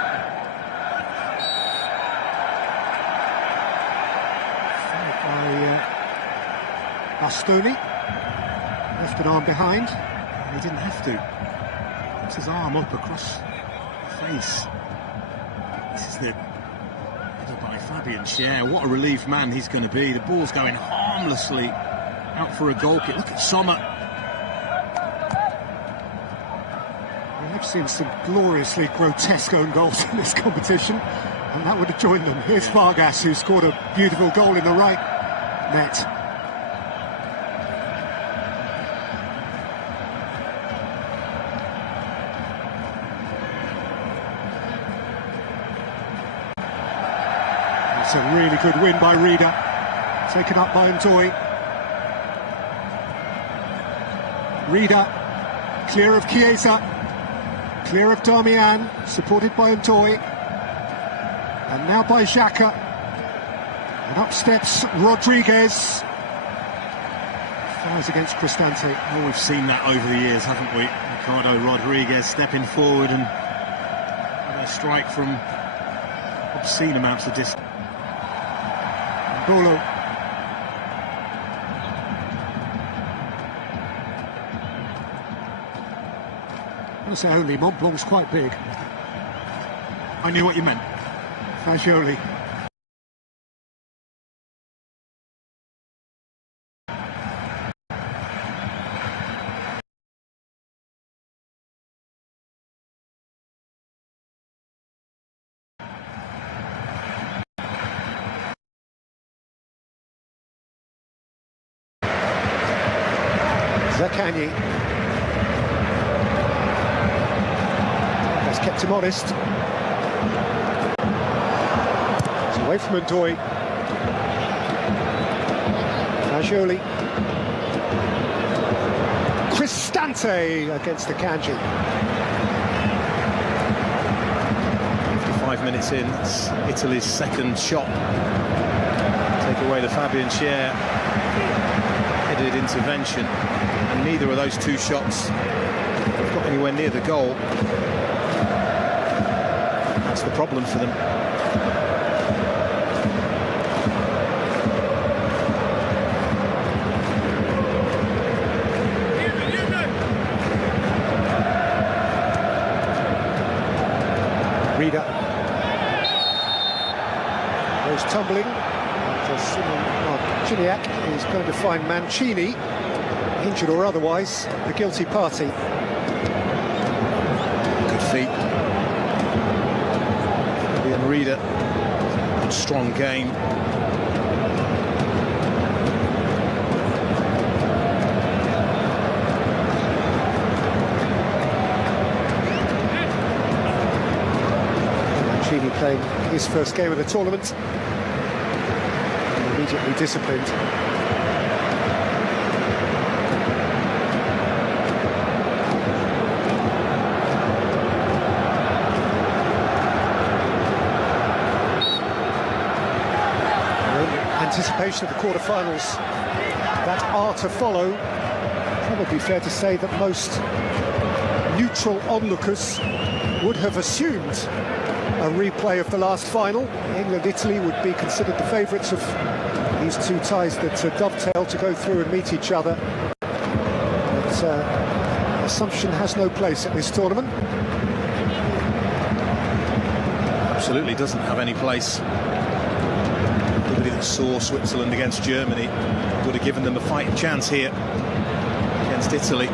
Bastoni, left an arm behind. He didn't have to. Puts his arm up across the face. This is the header by Fabian Cher. What a relief man he's going to be. The ball's going harmlessly out for a goal kick. Look at Sommer. We have seen some gloriously grotesque own goals in this competition, and that would have joined them. Here's Vargas, who scored a beautiful goal in the right net. It's a really good win by Reader. Taken up by Ndoye. Reader, clear of Chiesa, clear of Darmian, supported by Ndoye. And now by Xhaka. And up steps Rodriguez. Fires against Cristante. Well, we've seen that over the years, haven't we? Ricardo Rodriguez stepping forward and a strike from obscene amounts of distance. Bolo. I say only, Montblanc's quite big. I knew what you meant. Fagioli. Zaccagni has kept him honest. It's away from Ndoye. Fagioli. Cristante against the Kanji. 55 minutes in, it's Italy's second shot. Take away the Fabian Schär headed intervention, and neither of those two shots have got anywhere near the goal. That's the problem for them. Reader goes tumbling. Gignac is going to find Mancini, injured or otherwise, the guilty party. Good feet. Fabian Reader, strong game. Mancini playing his first game of the tournament. Immediately disciplined. Anticipation of the quarterfinals that are to follow. Probably fair to say that most neutral onlookers would have assumed a replay of the last final. England-Italy would be considered the favourites of these two ties that dovetail to go through and meet each other. But assumption has no place at this tournament. Absolutely doesn't have any place. Nobody that saw Switzerland against Germany would have given them a fighting chance here against Italy.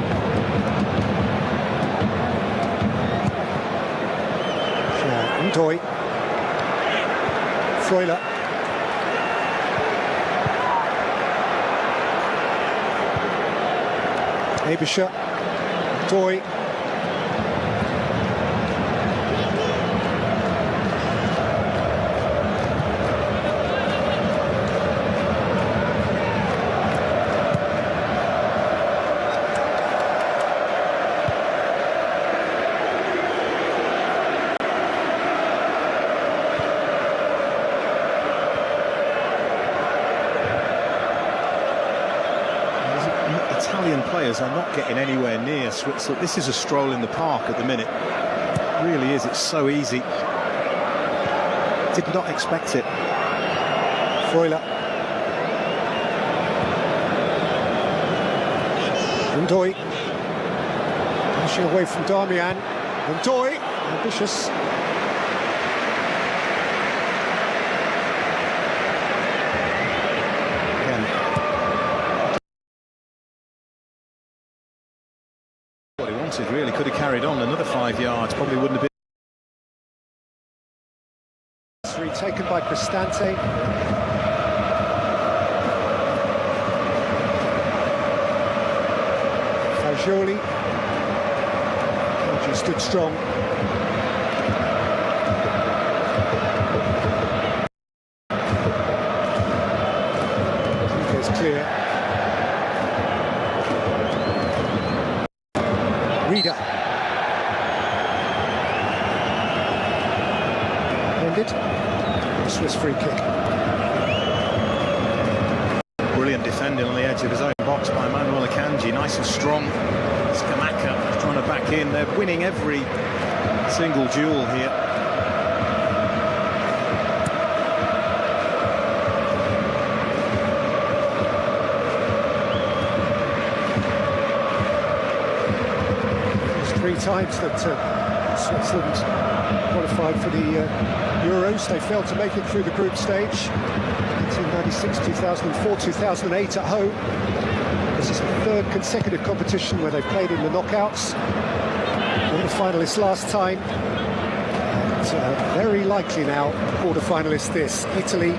Ndoye. Freuler. Abisha. Ndoye. Italian players are not getting anywhere near Switzerland. This is a stroll in the park at the minute. It really is. It's so easy. Did not expect it. Freuler. Ndoye. Pushing away from Darmian. Ndoye. Ambitious. Really could have carried on another 5 yards, probably wouldn't have been. It's retaken by Cristante. Fagioli. He stood strong. It's clear. Reader. Ended. Swiss free kick. Brilliant defending on the edge of his own box by Manuel Akanji, nice and strong. Skamaka trying to back in. They're winning every single duel here. It's 3 times that Switzerland qualified for the Euros. They failed to make it through the group stage. 1996, 2004, 2008 at home. This is the 3rd consecutive competition where they've played in the knockouts. Quarter-finalists last time. And very likely now, quarter-finalists this. Italy.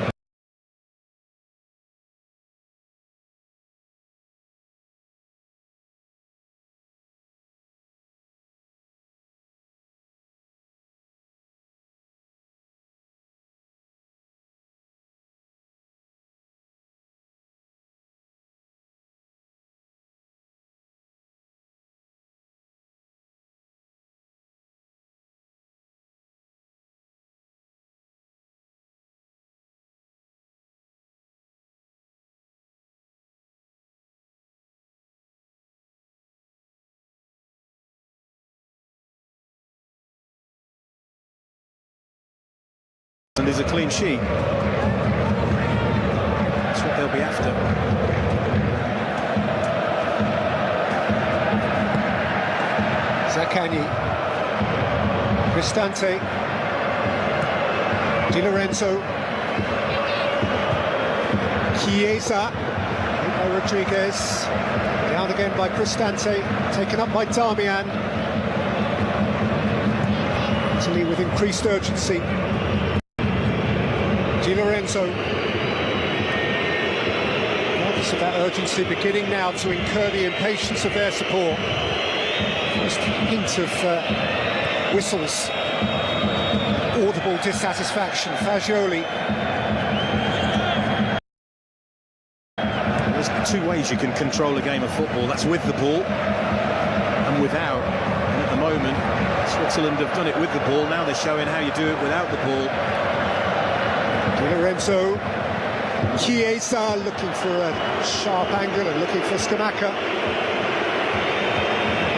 And there's a clean sheet. That's what they'll be after. Zaccagni, Cristante, Di Lorenzo, Chiesa, by Rodriguez, down again by Cristante, taken up by Darmian. Italy with increased urgency. Di Lorenzo. Notice of that urgency beginning now to incur the impatience of their support. First hint of whistles, audible dissatisfaction. Fagioli. There's 2 ways you can control a game of football. That's with the ball and without. And at the moment, Switzerland have done it with the ball. Now they're showing how you do it without the ball. Di Lorenzo, Chiesa looking for a sharp angle and looking for Skamaka.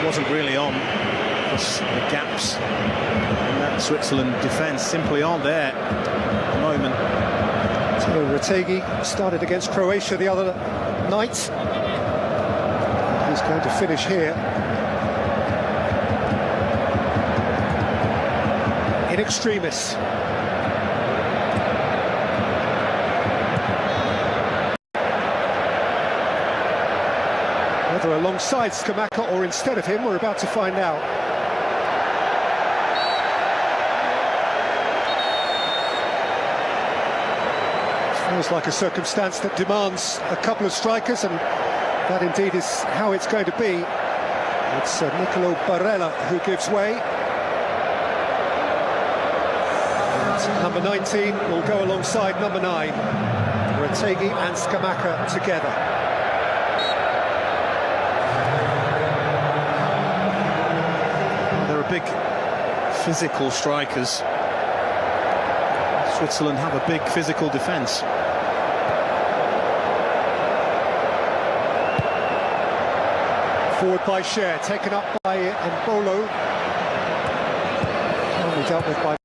Wasn't really on, because the gaps in that Switzerland defence simply aren't there at the moment. So Retegui started against Croatia the other night. He's going to finish here. In extremis. Whether alongside Skamaka or instead of him, we're about to find out. It feels like a circumstance that demands a couple of strikers, and that indeed is how it's going to be. It's Nicolo Barella who gives way. And number 19 will go alongside number 9. Retegui and Skamaka together. Big physical strikers. Switzerland have a big physical defence. Forward by Cher, taken up by Mbolo. Only dealt with by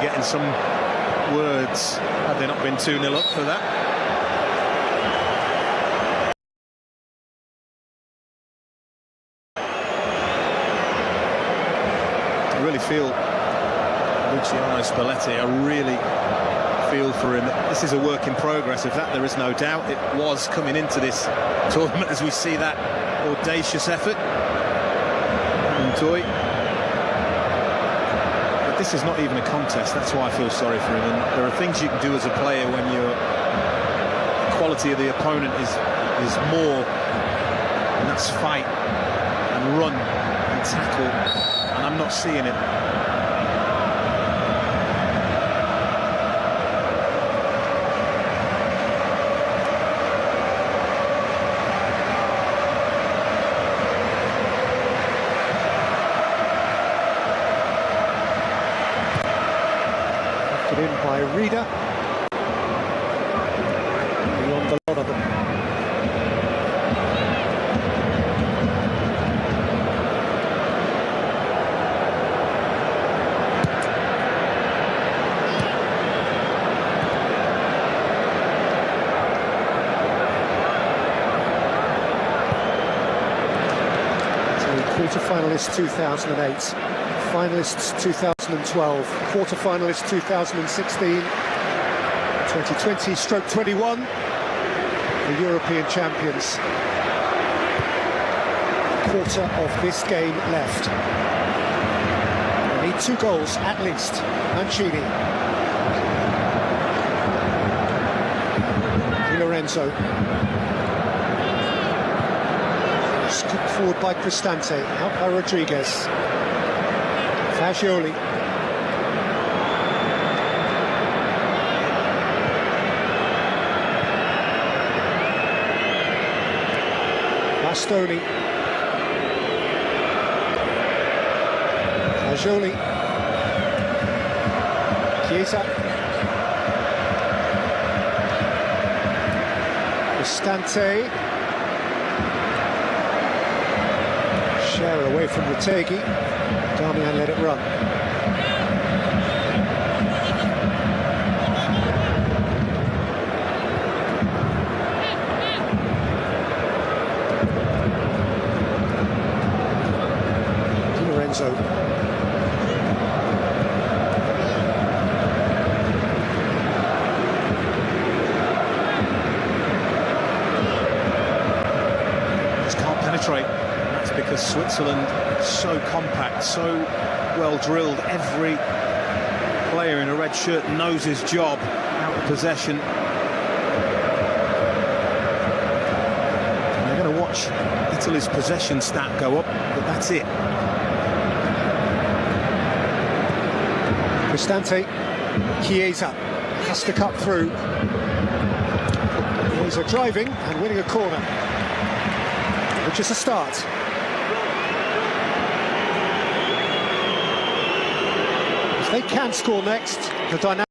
Getting some words had they not been 2-0 up for that. really feel Luciano Spalletti. I really feel for him. This is a work in progress, of that there is no doubt. It was coming into this tournament as we see that audacious effort. Toy. But this is not even a contest, that's why I feel sorry for him. And there are things you can do as a player when your quality of the opponent is more, and that's fight and run and tackle, and I'm not seeing it. In by Reader. Beyond the lot of them. So quarter-finalists 2008, finalists 2012, quarter-finalists 2016, 2020/21, the European champions. Quarter of this game left. They need 2 goals at least. Mancini. Di Lorenzo. Scooped forward by Cristante, out by Rodriguez. Fagioli. Bastoni. Fagioli. Chiesa. Cristante. Share away from Retegui. Damian let it run. Di Lorenzo. Just can't penetrate. That's because Switzerland is so compact, so well drilled. Every player in a red shirt knows his job out of possession. And they're going to watch Italy's possession stat go up, but that's it. Cristante. Chiesa has to cut through. Chiesa driving and winning a corner, which is a start. If they can score next, the dynamic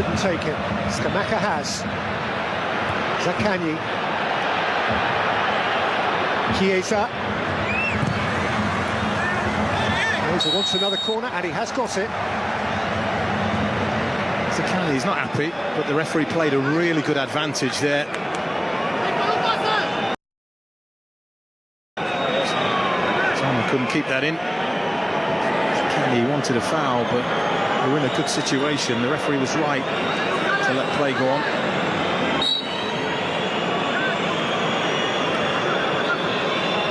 couldn't take it. Scamacca has. Zaccagni. Chiesa. Chiesa wants another corner, and he has got it. Zaccagni, he's not happy, but the referee played a really good advantage there. Simon couldn't keep that in. Zaccagni wanted a foul, but we're in a good situation. The referee was right to let play go on.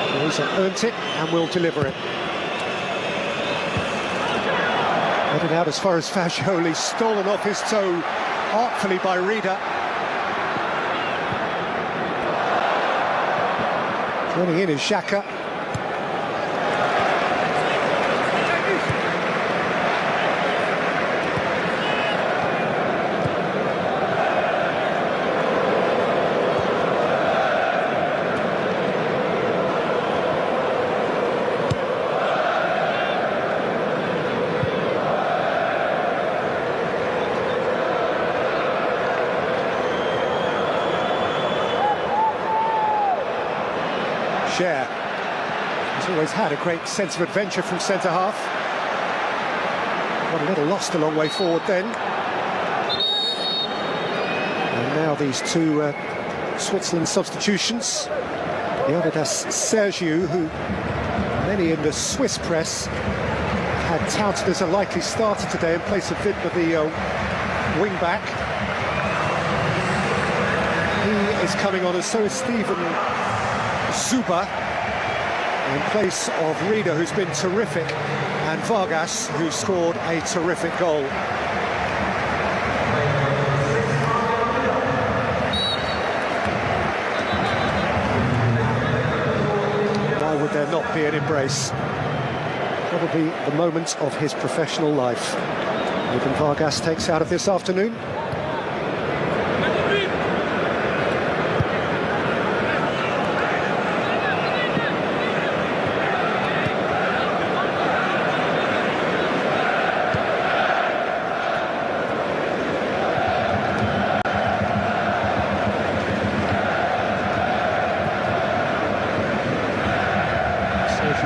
Chiesa earned it and will deliver it. Headed out as far as Fagioli, stolen off his toe artfully by Reader. Running in is Xhaka. share. He's always had a great sense of adventure from centre-half. Got a little lost a long way forward then. And now these two Switzerland substitutions. The other does Sergiu, who many in the Swiss press had touted as a likely starter today in place of Widmer, the wing-back. He is coming on, and so is Steven Zuber in place of Rieder, who's been terrific, and Vargas, who scored a terrific goal. Why would there not be an embrace? Probably the moment of his professional life. Ruben Vargas takes out of this afternoon.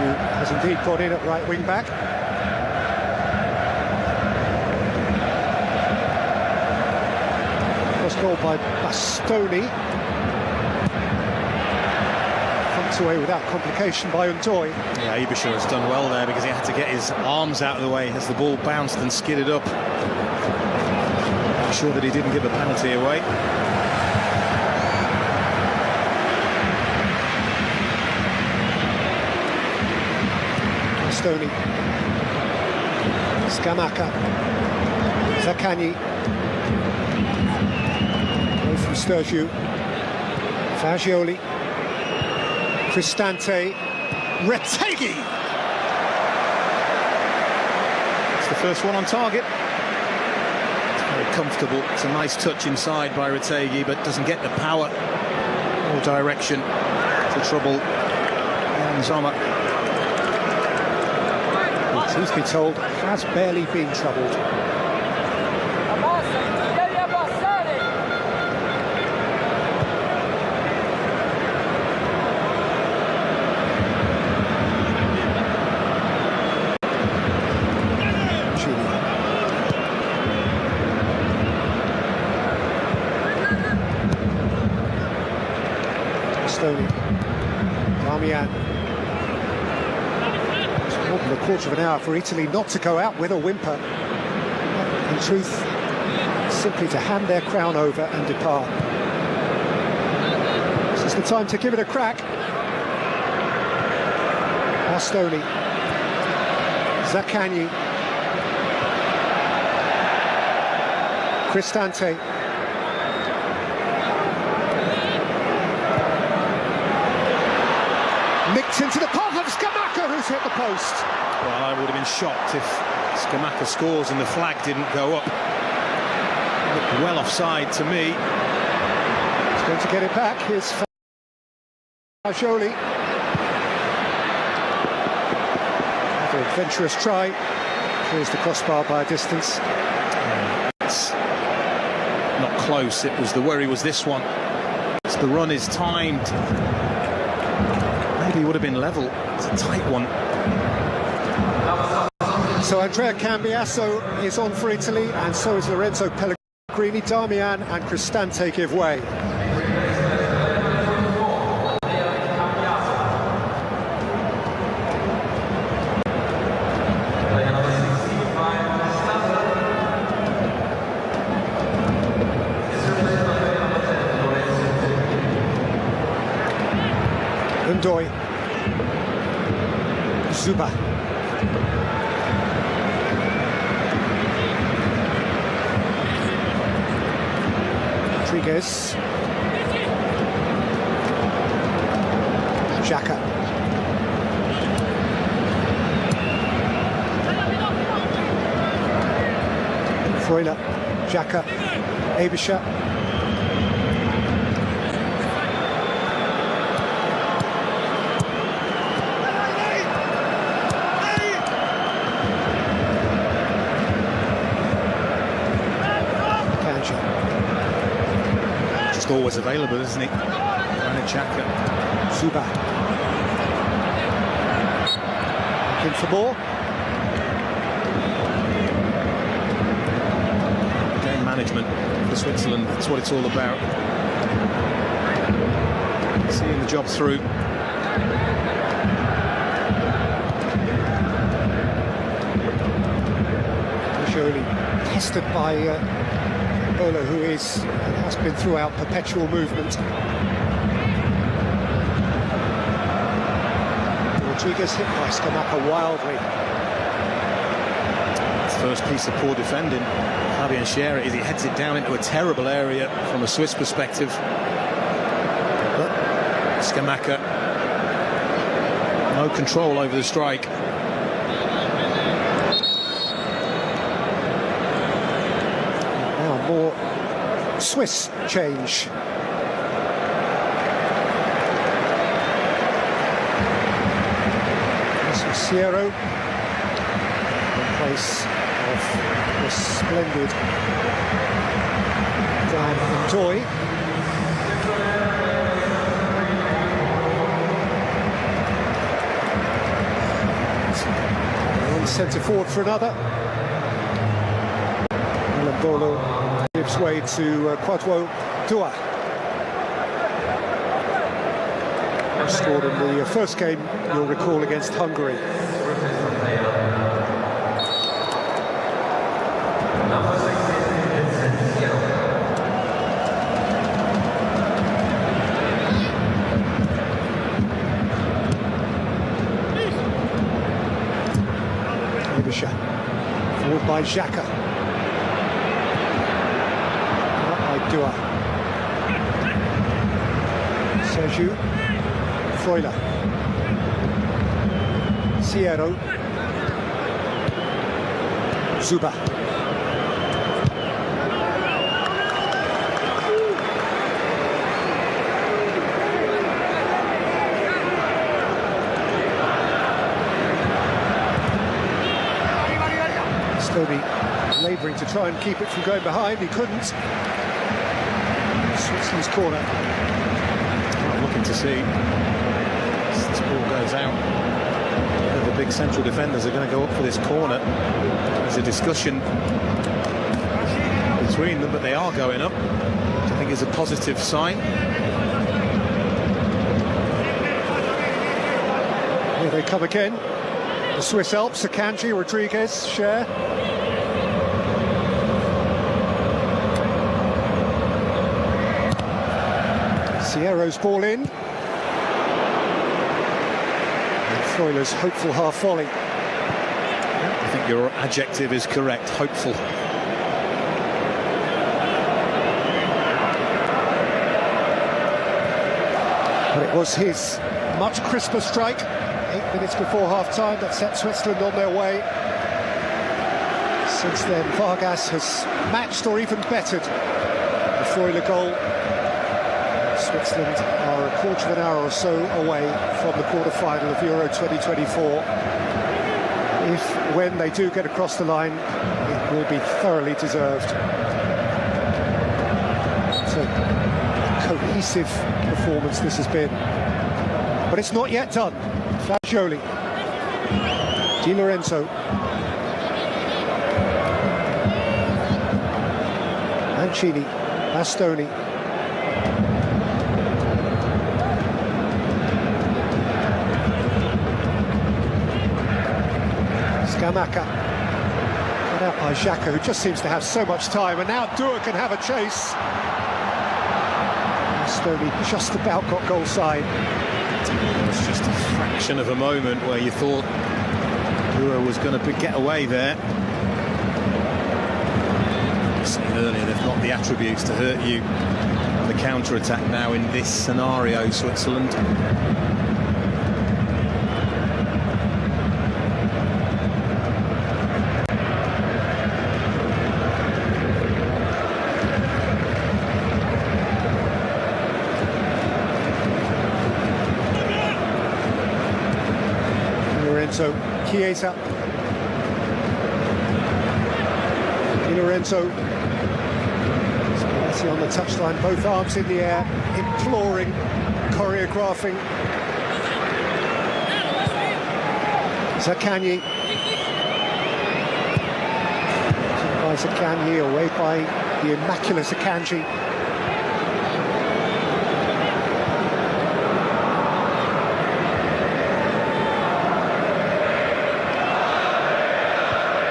Has indeed got in at right wing back. First goal by Bastoni. Thumped away without complication by Undoy. Yeah, Besar has done well there because he had to get his arms out of the way as the ball bounced and skidded up. I'm sure that he didn't give a penalty away. Bastoni, Scamacca, Zaccagni, away from Sturgiu, Fagioli, Cristante, Retegui! It's the first one on target. It's very comfortable. It's a nice touch inside by Retegui, but doesn't get the power or direction to trouble Jan Sommer. Truth be told, has barely been troubled. Bastoni, Damian. More than a quarter of an hour for Italy not to go out with a whimper. In truth, simply to hand their crown over and depart. This is the time to give it a crack. Bastoni, Zaccagni, Cristante. Nicked into the path of Scamacca, who's hit the post. Well, I would have been shocked if Scamacca scores and the flag didn't go up. Looked well offside to me. He's going to get it back. Here's Fagioli. Another adventurous try. Clears the crossbar by a distance. It's not close. It was the worry was this one. As the run is timed. Maybe it would have been level. It's a tight one. So Andrea Cambiaso is on for Italy, and so is Lorenzo Pellegrini. Damian and Cristante give way. Undoy, Zuba, Rodriguez, Xhaka, Freuler, Xhaka, Abisha. Just always available, isn't he? Granit Xhaka. Zuba. Looking for more. Game management for Switzerland, that's what it's all about. Seeing the job through. Surely tested by Bolo, who has been throughout perpetual movement. Rodriguez hit by Skamaka wildly. His first piece of poor defending, Fabian Scherer, is he heads it down into a terrible area from a Swiss perspective. But Skamaka, no control over the strike. Now more Swiss change. Siero in place of the splendid Dan Toy. One centre forward for another. Alan Bolo gives way to Kwadwo Dua. Scored in the first game, you'll recall, against Hungary. Ebisha, forward by Xhaka. Up by Dua. Sergiu. Freuler, Siero, Zuba. Stoney labouring to try and keep it from going behind, he couldn't. Switzerland's corner. I'm looking to see. This ball goes out. The big central defenders are going to go up for this corner. There's a discussion between them, but they are going up, which I think is a positive sign. Here they come again. The Swiss Alps, Akanji, Rodriguez, Cher. Siero's ball in. Freuler's hopeful half volley. I think your adjective is correct, hopeful. But it was his much crisper strike, 8 minutes before half-time, that set Switzerland on their way. Since then, Vargas has matched or even bettered the Freuler goal. Switzerland are a quarter of an hour or so away from the quarter-final of Euro 2024. If, when they do get across the line, it will be thoroughly deserved. It's a cohesive performance this has been. But it's not yet done. Fagioli, Di Lorenzo, Mancini, Bastoni. Skamaka, cut out by Xhaka, who just seems to have so much time, and now Dua can have a chase. Bastoni just about got goal side. It was just a fraction of a moment where you thought Dua was going to get away there. I said earlier, they've got the attributes to hurt you on the counter-attack now in this scenario, Switzerland. So Chiesa, Di Lorenzo, Spalletti on the touchline, both arms in the air, imploring, choreographing. Zakanyi. By Zakanyi, away by the immaculate Akanji.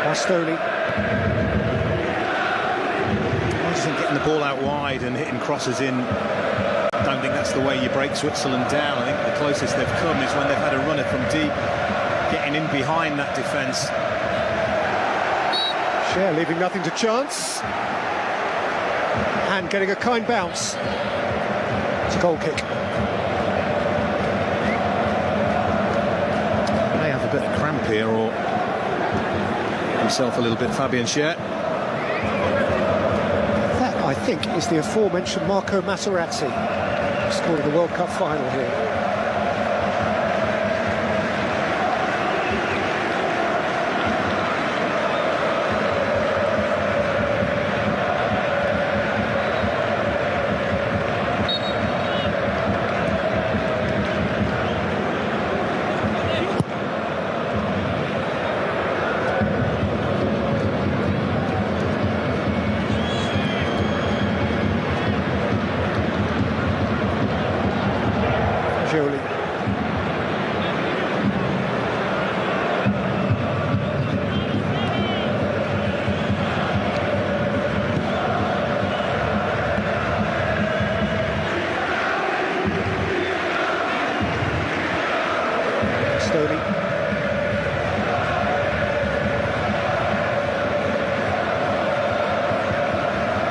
Bastoni. I just think getting the ball out wide and hitting crosses in, I don't think that's the way you break Switzerland down. I think the closest they've come is when they've had a runner from deep, getting in behind that defence. Cher leaving nothing to chance. And getting a kind bounce. It's a goal kick. May have a bit of cramp here, or himself a little bit, Fabian Cher. That, I think, is the aforementioned Marco Materazzi, scored in the World Cup final here.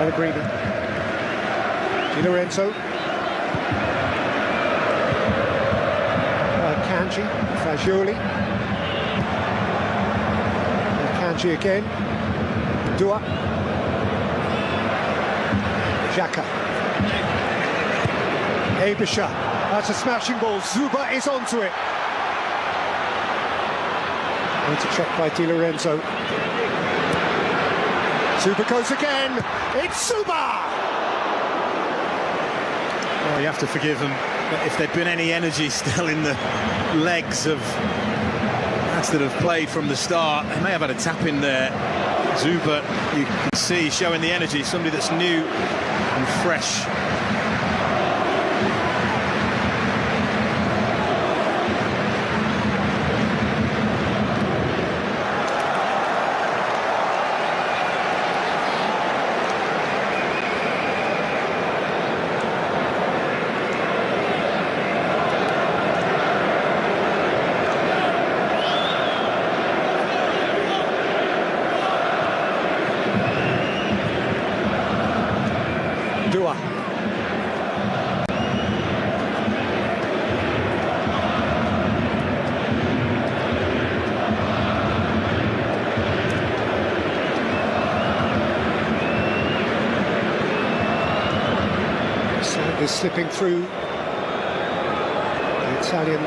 Pellegrini. Di Lorenzo. Kanji, Fagioli. And Kanji again. Dua. Xhaka. Abisha. That's a smashing ball. Zuba is onto it. And to check by Di Lorenzo. Zuba goes again. It's Zuba! Well, you have to forgive them. But if there'd been any energy still in the legs of lads that have played from the start, they may have had a tap in there. Zuba, you can see, showing the energy, somebody that's new and fresh. Dua. Sadly slipping through the Italian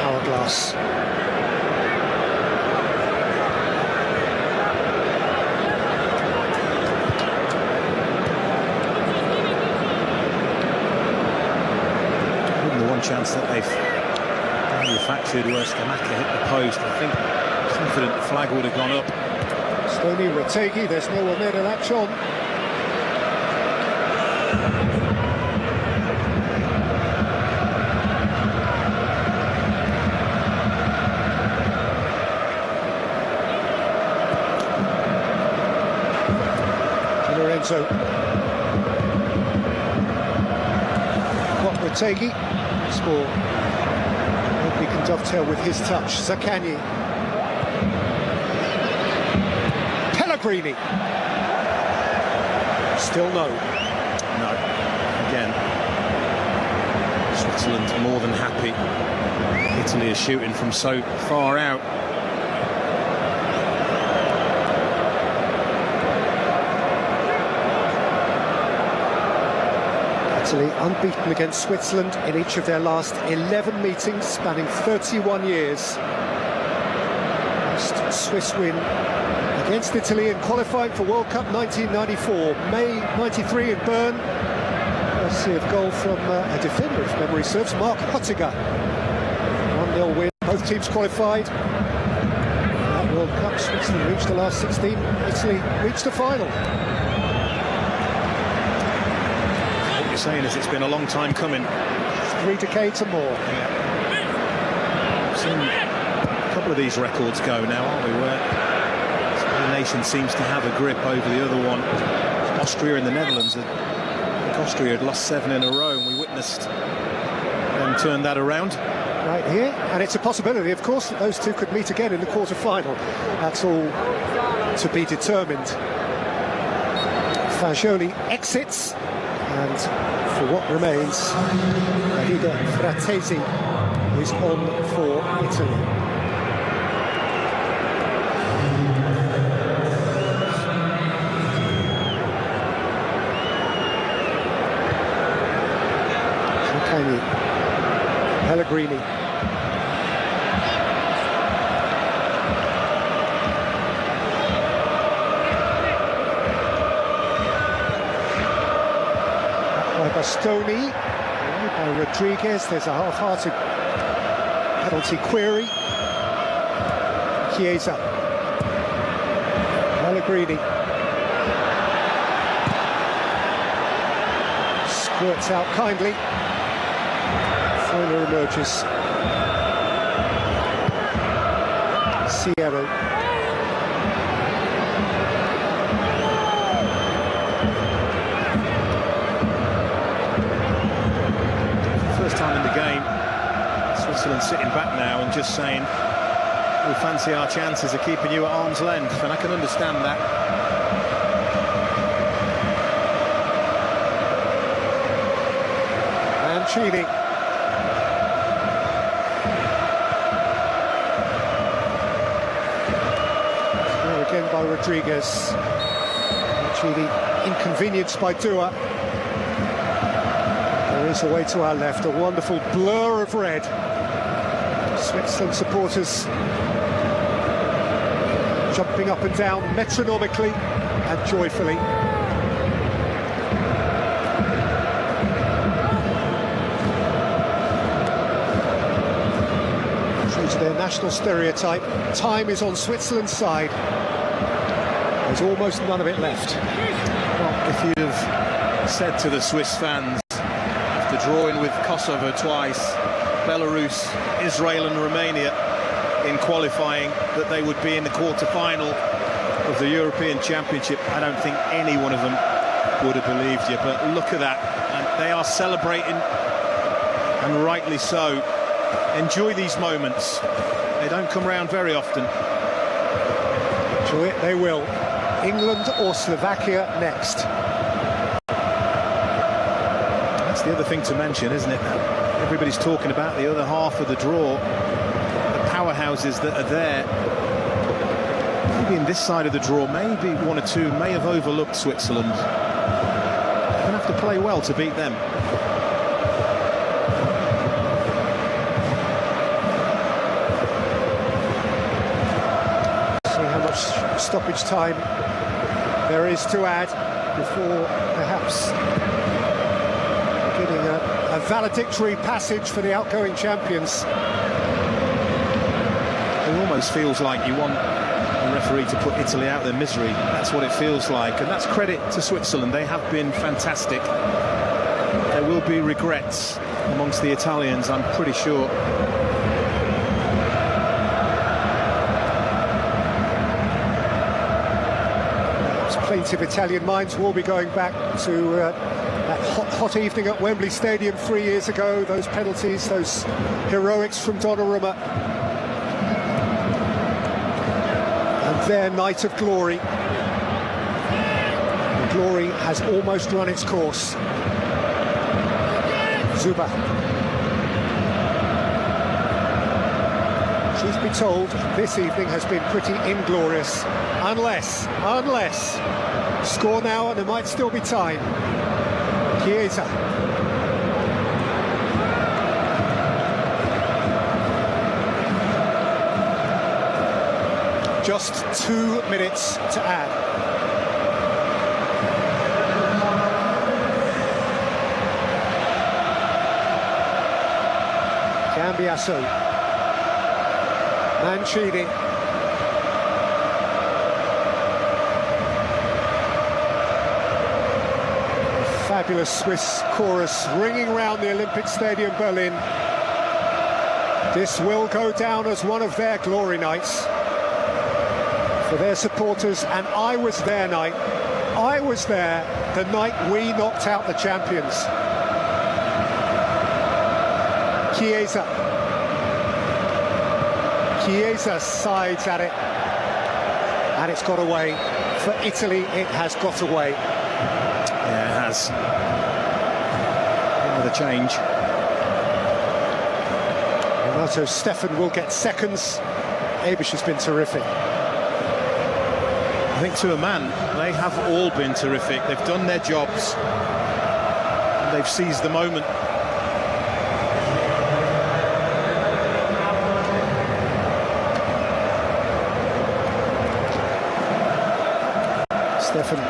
hourglass. Chance that they've manufactured where Skamaka hit the post. I think confident the flag would have gone up. Stoney, Retegi, there's no one there to latch on. Di Lorenzo. Got Retegi. Ball. Nobody can dovetail with his touch. Zakanyi. Pellegrini. Still no. No. Again, Switzerland more than happy. Italy is shooting from so far out. Italy unbeaten against Switzerland in each of their last 11 meetings, spanning 31 years. Last Swiss win against Italy in qualifying for World Cup 1994, May 93 in Bern. Courtesy of goal from a defender, if memory serves, Mark Hottiger. 1-0 win, both teams qualified. World Cup, Switzerland reached the last 16, Italy reached the final. What you're saying is it's been a long time coming. 3 decades or more. We've seen a couple of these records go now, aren't we, where the nation seems to have a grip over the other one. Austria and the Netherlands, I think Austria had lost 7 in a row, and we witnessed them turn that around. Right here, and it's a possibility, of course, that those two could meet again in the quarter-final. That's all to be determined. Fagioli exits, and for what remains, Davide Fratesi is on for Italy. Pellegrini. By Bastoni, by Rodriguez. There's a half-hearted penalty query. Chiesa. Pellegrini. Squirts out kindly. Foyler emerges. Sierra. First time in the game, Switzerland sitting back now and just saying, we fancy our chances of keeping you at arm's length, and I can understand that. Mancini. Again by Rodriguez. Mancini inconvenienced by Dua. There is a way to our left, a wonderful blur of red. Switzerland supporters jumping up and down metronomically and joyfully. True to their national stereotype, time is on Switzerland's side. There's almost none of it left. Well, if you'd have said to the Swiss fans, after drawing with Kosovo twice, Belarus, Israel and Romania in qualifying, that they would be in the quarter-final of the European Championship, I don't think any one of them would have believed you. But look at that, and they are celebrating, and rightly so. Enjoy these moments. They don't come round very often. Enjoy it, they will. England or Slovakia next. That's the other thing to mention, isn't it? Everybody's talking about the other half of the draw, the powerhouses that are there. Maybe in this side of the draw, maybe one or two may have overlooked Switzerland. They're going to have to play well to beat them. See how much stoppage time there is to add before perhaps getting a valedictory passage for the outgoing champions. It almost feels like you want the referee to put Italy out of their misery. That's what it feels like, and that's credit to Switzerland. They have been fantastic. There will be regrets amongst the Italians, I'm pretty sure. Plenty of Italian minds will be going back to that hot evening at Wembley Stadium 3 years ago, those penalties, those heroics from Donnarumma, and their night of glory. The glory has almost run its course. Zuba. Truth be told, this evening has been pretty inglorious. Unless, score now and there might still be time. Chiesa. Just 2 minutes to add. Cambiasso. Mancini. Fabulous Swiss chorus ringing round the Olympic Stadium Berlin. This will go down as one of their glory nights for their supporters, and I was there the night we knocked out the champions. Chiesa sides at it, and it's got away. For Italy, it has got away. Yeah, it has. Another change. Renato Stefan will get seconds. Abish has been terrific. I think to a man, they have all been terrific. They've done their jobs. And they've seized the moment. Stefan,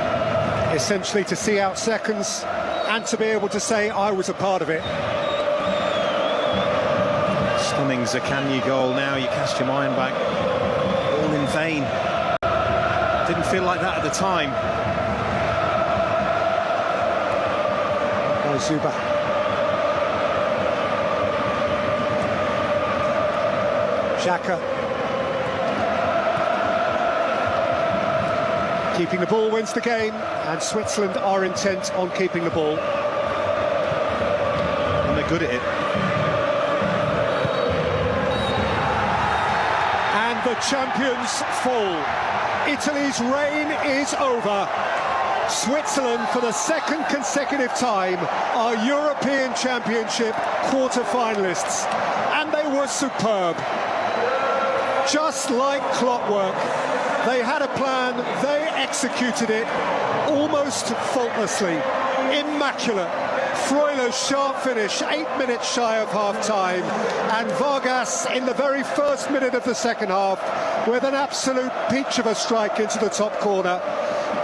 essentially to see out seconds and to be able to say, I was a part of it. Stunning Zaccagni goal now, you cast your mind back. All in vain. Didn't feel like that at the time. Zuba. Xhaka. Keeping the ball wins the game, and Switzerland are intent on keeping the ball. And they're good at it. And the champions fall. Italy's reign is over. Switzerland, for the second consecutive time, are European Championship quarter-finalists. And they were superb. Just like clockwork. They had a plan, they executed it almost faultlessly, immaculate. Freuler's sharp finish, 8 minutes shy of half-time, and Vargas in the very first minute of the second half with an absolute peach of a strike into the top corner.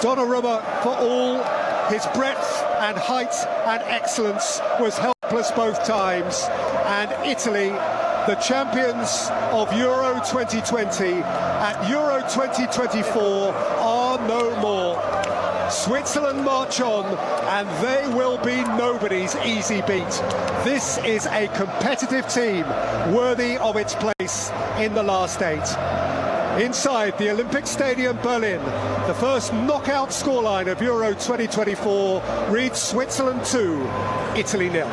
Donnarumma, for all his breadth and height and excellence, was helpless both times, and Italy, the champions of Euro 2020 at Euro 2024 are no more. Switzerland march on, and they will be nobody's easy beat. This is a competitive team worthy of its place in the last 8. Inside the Olympic Stadium Berlin, the first knockout scoreline of Euro 2024 reads Switzerland 2, Italy 0.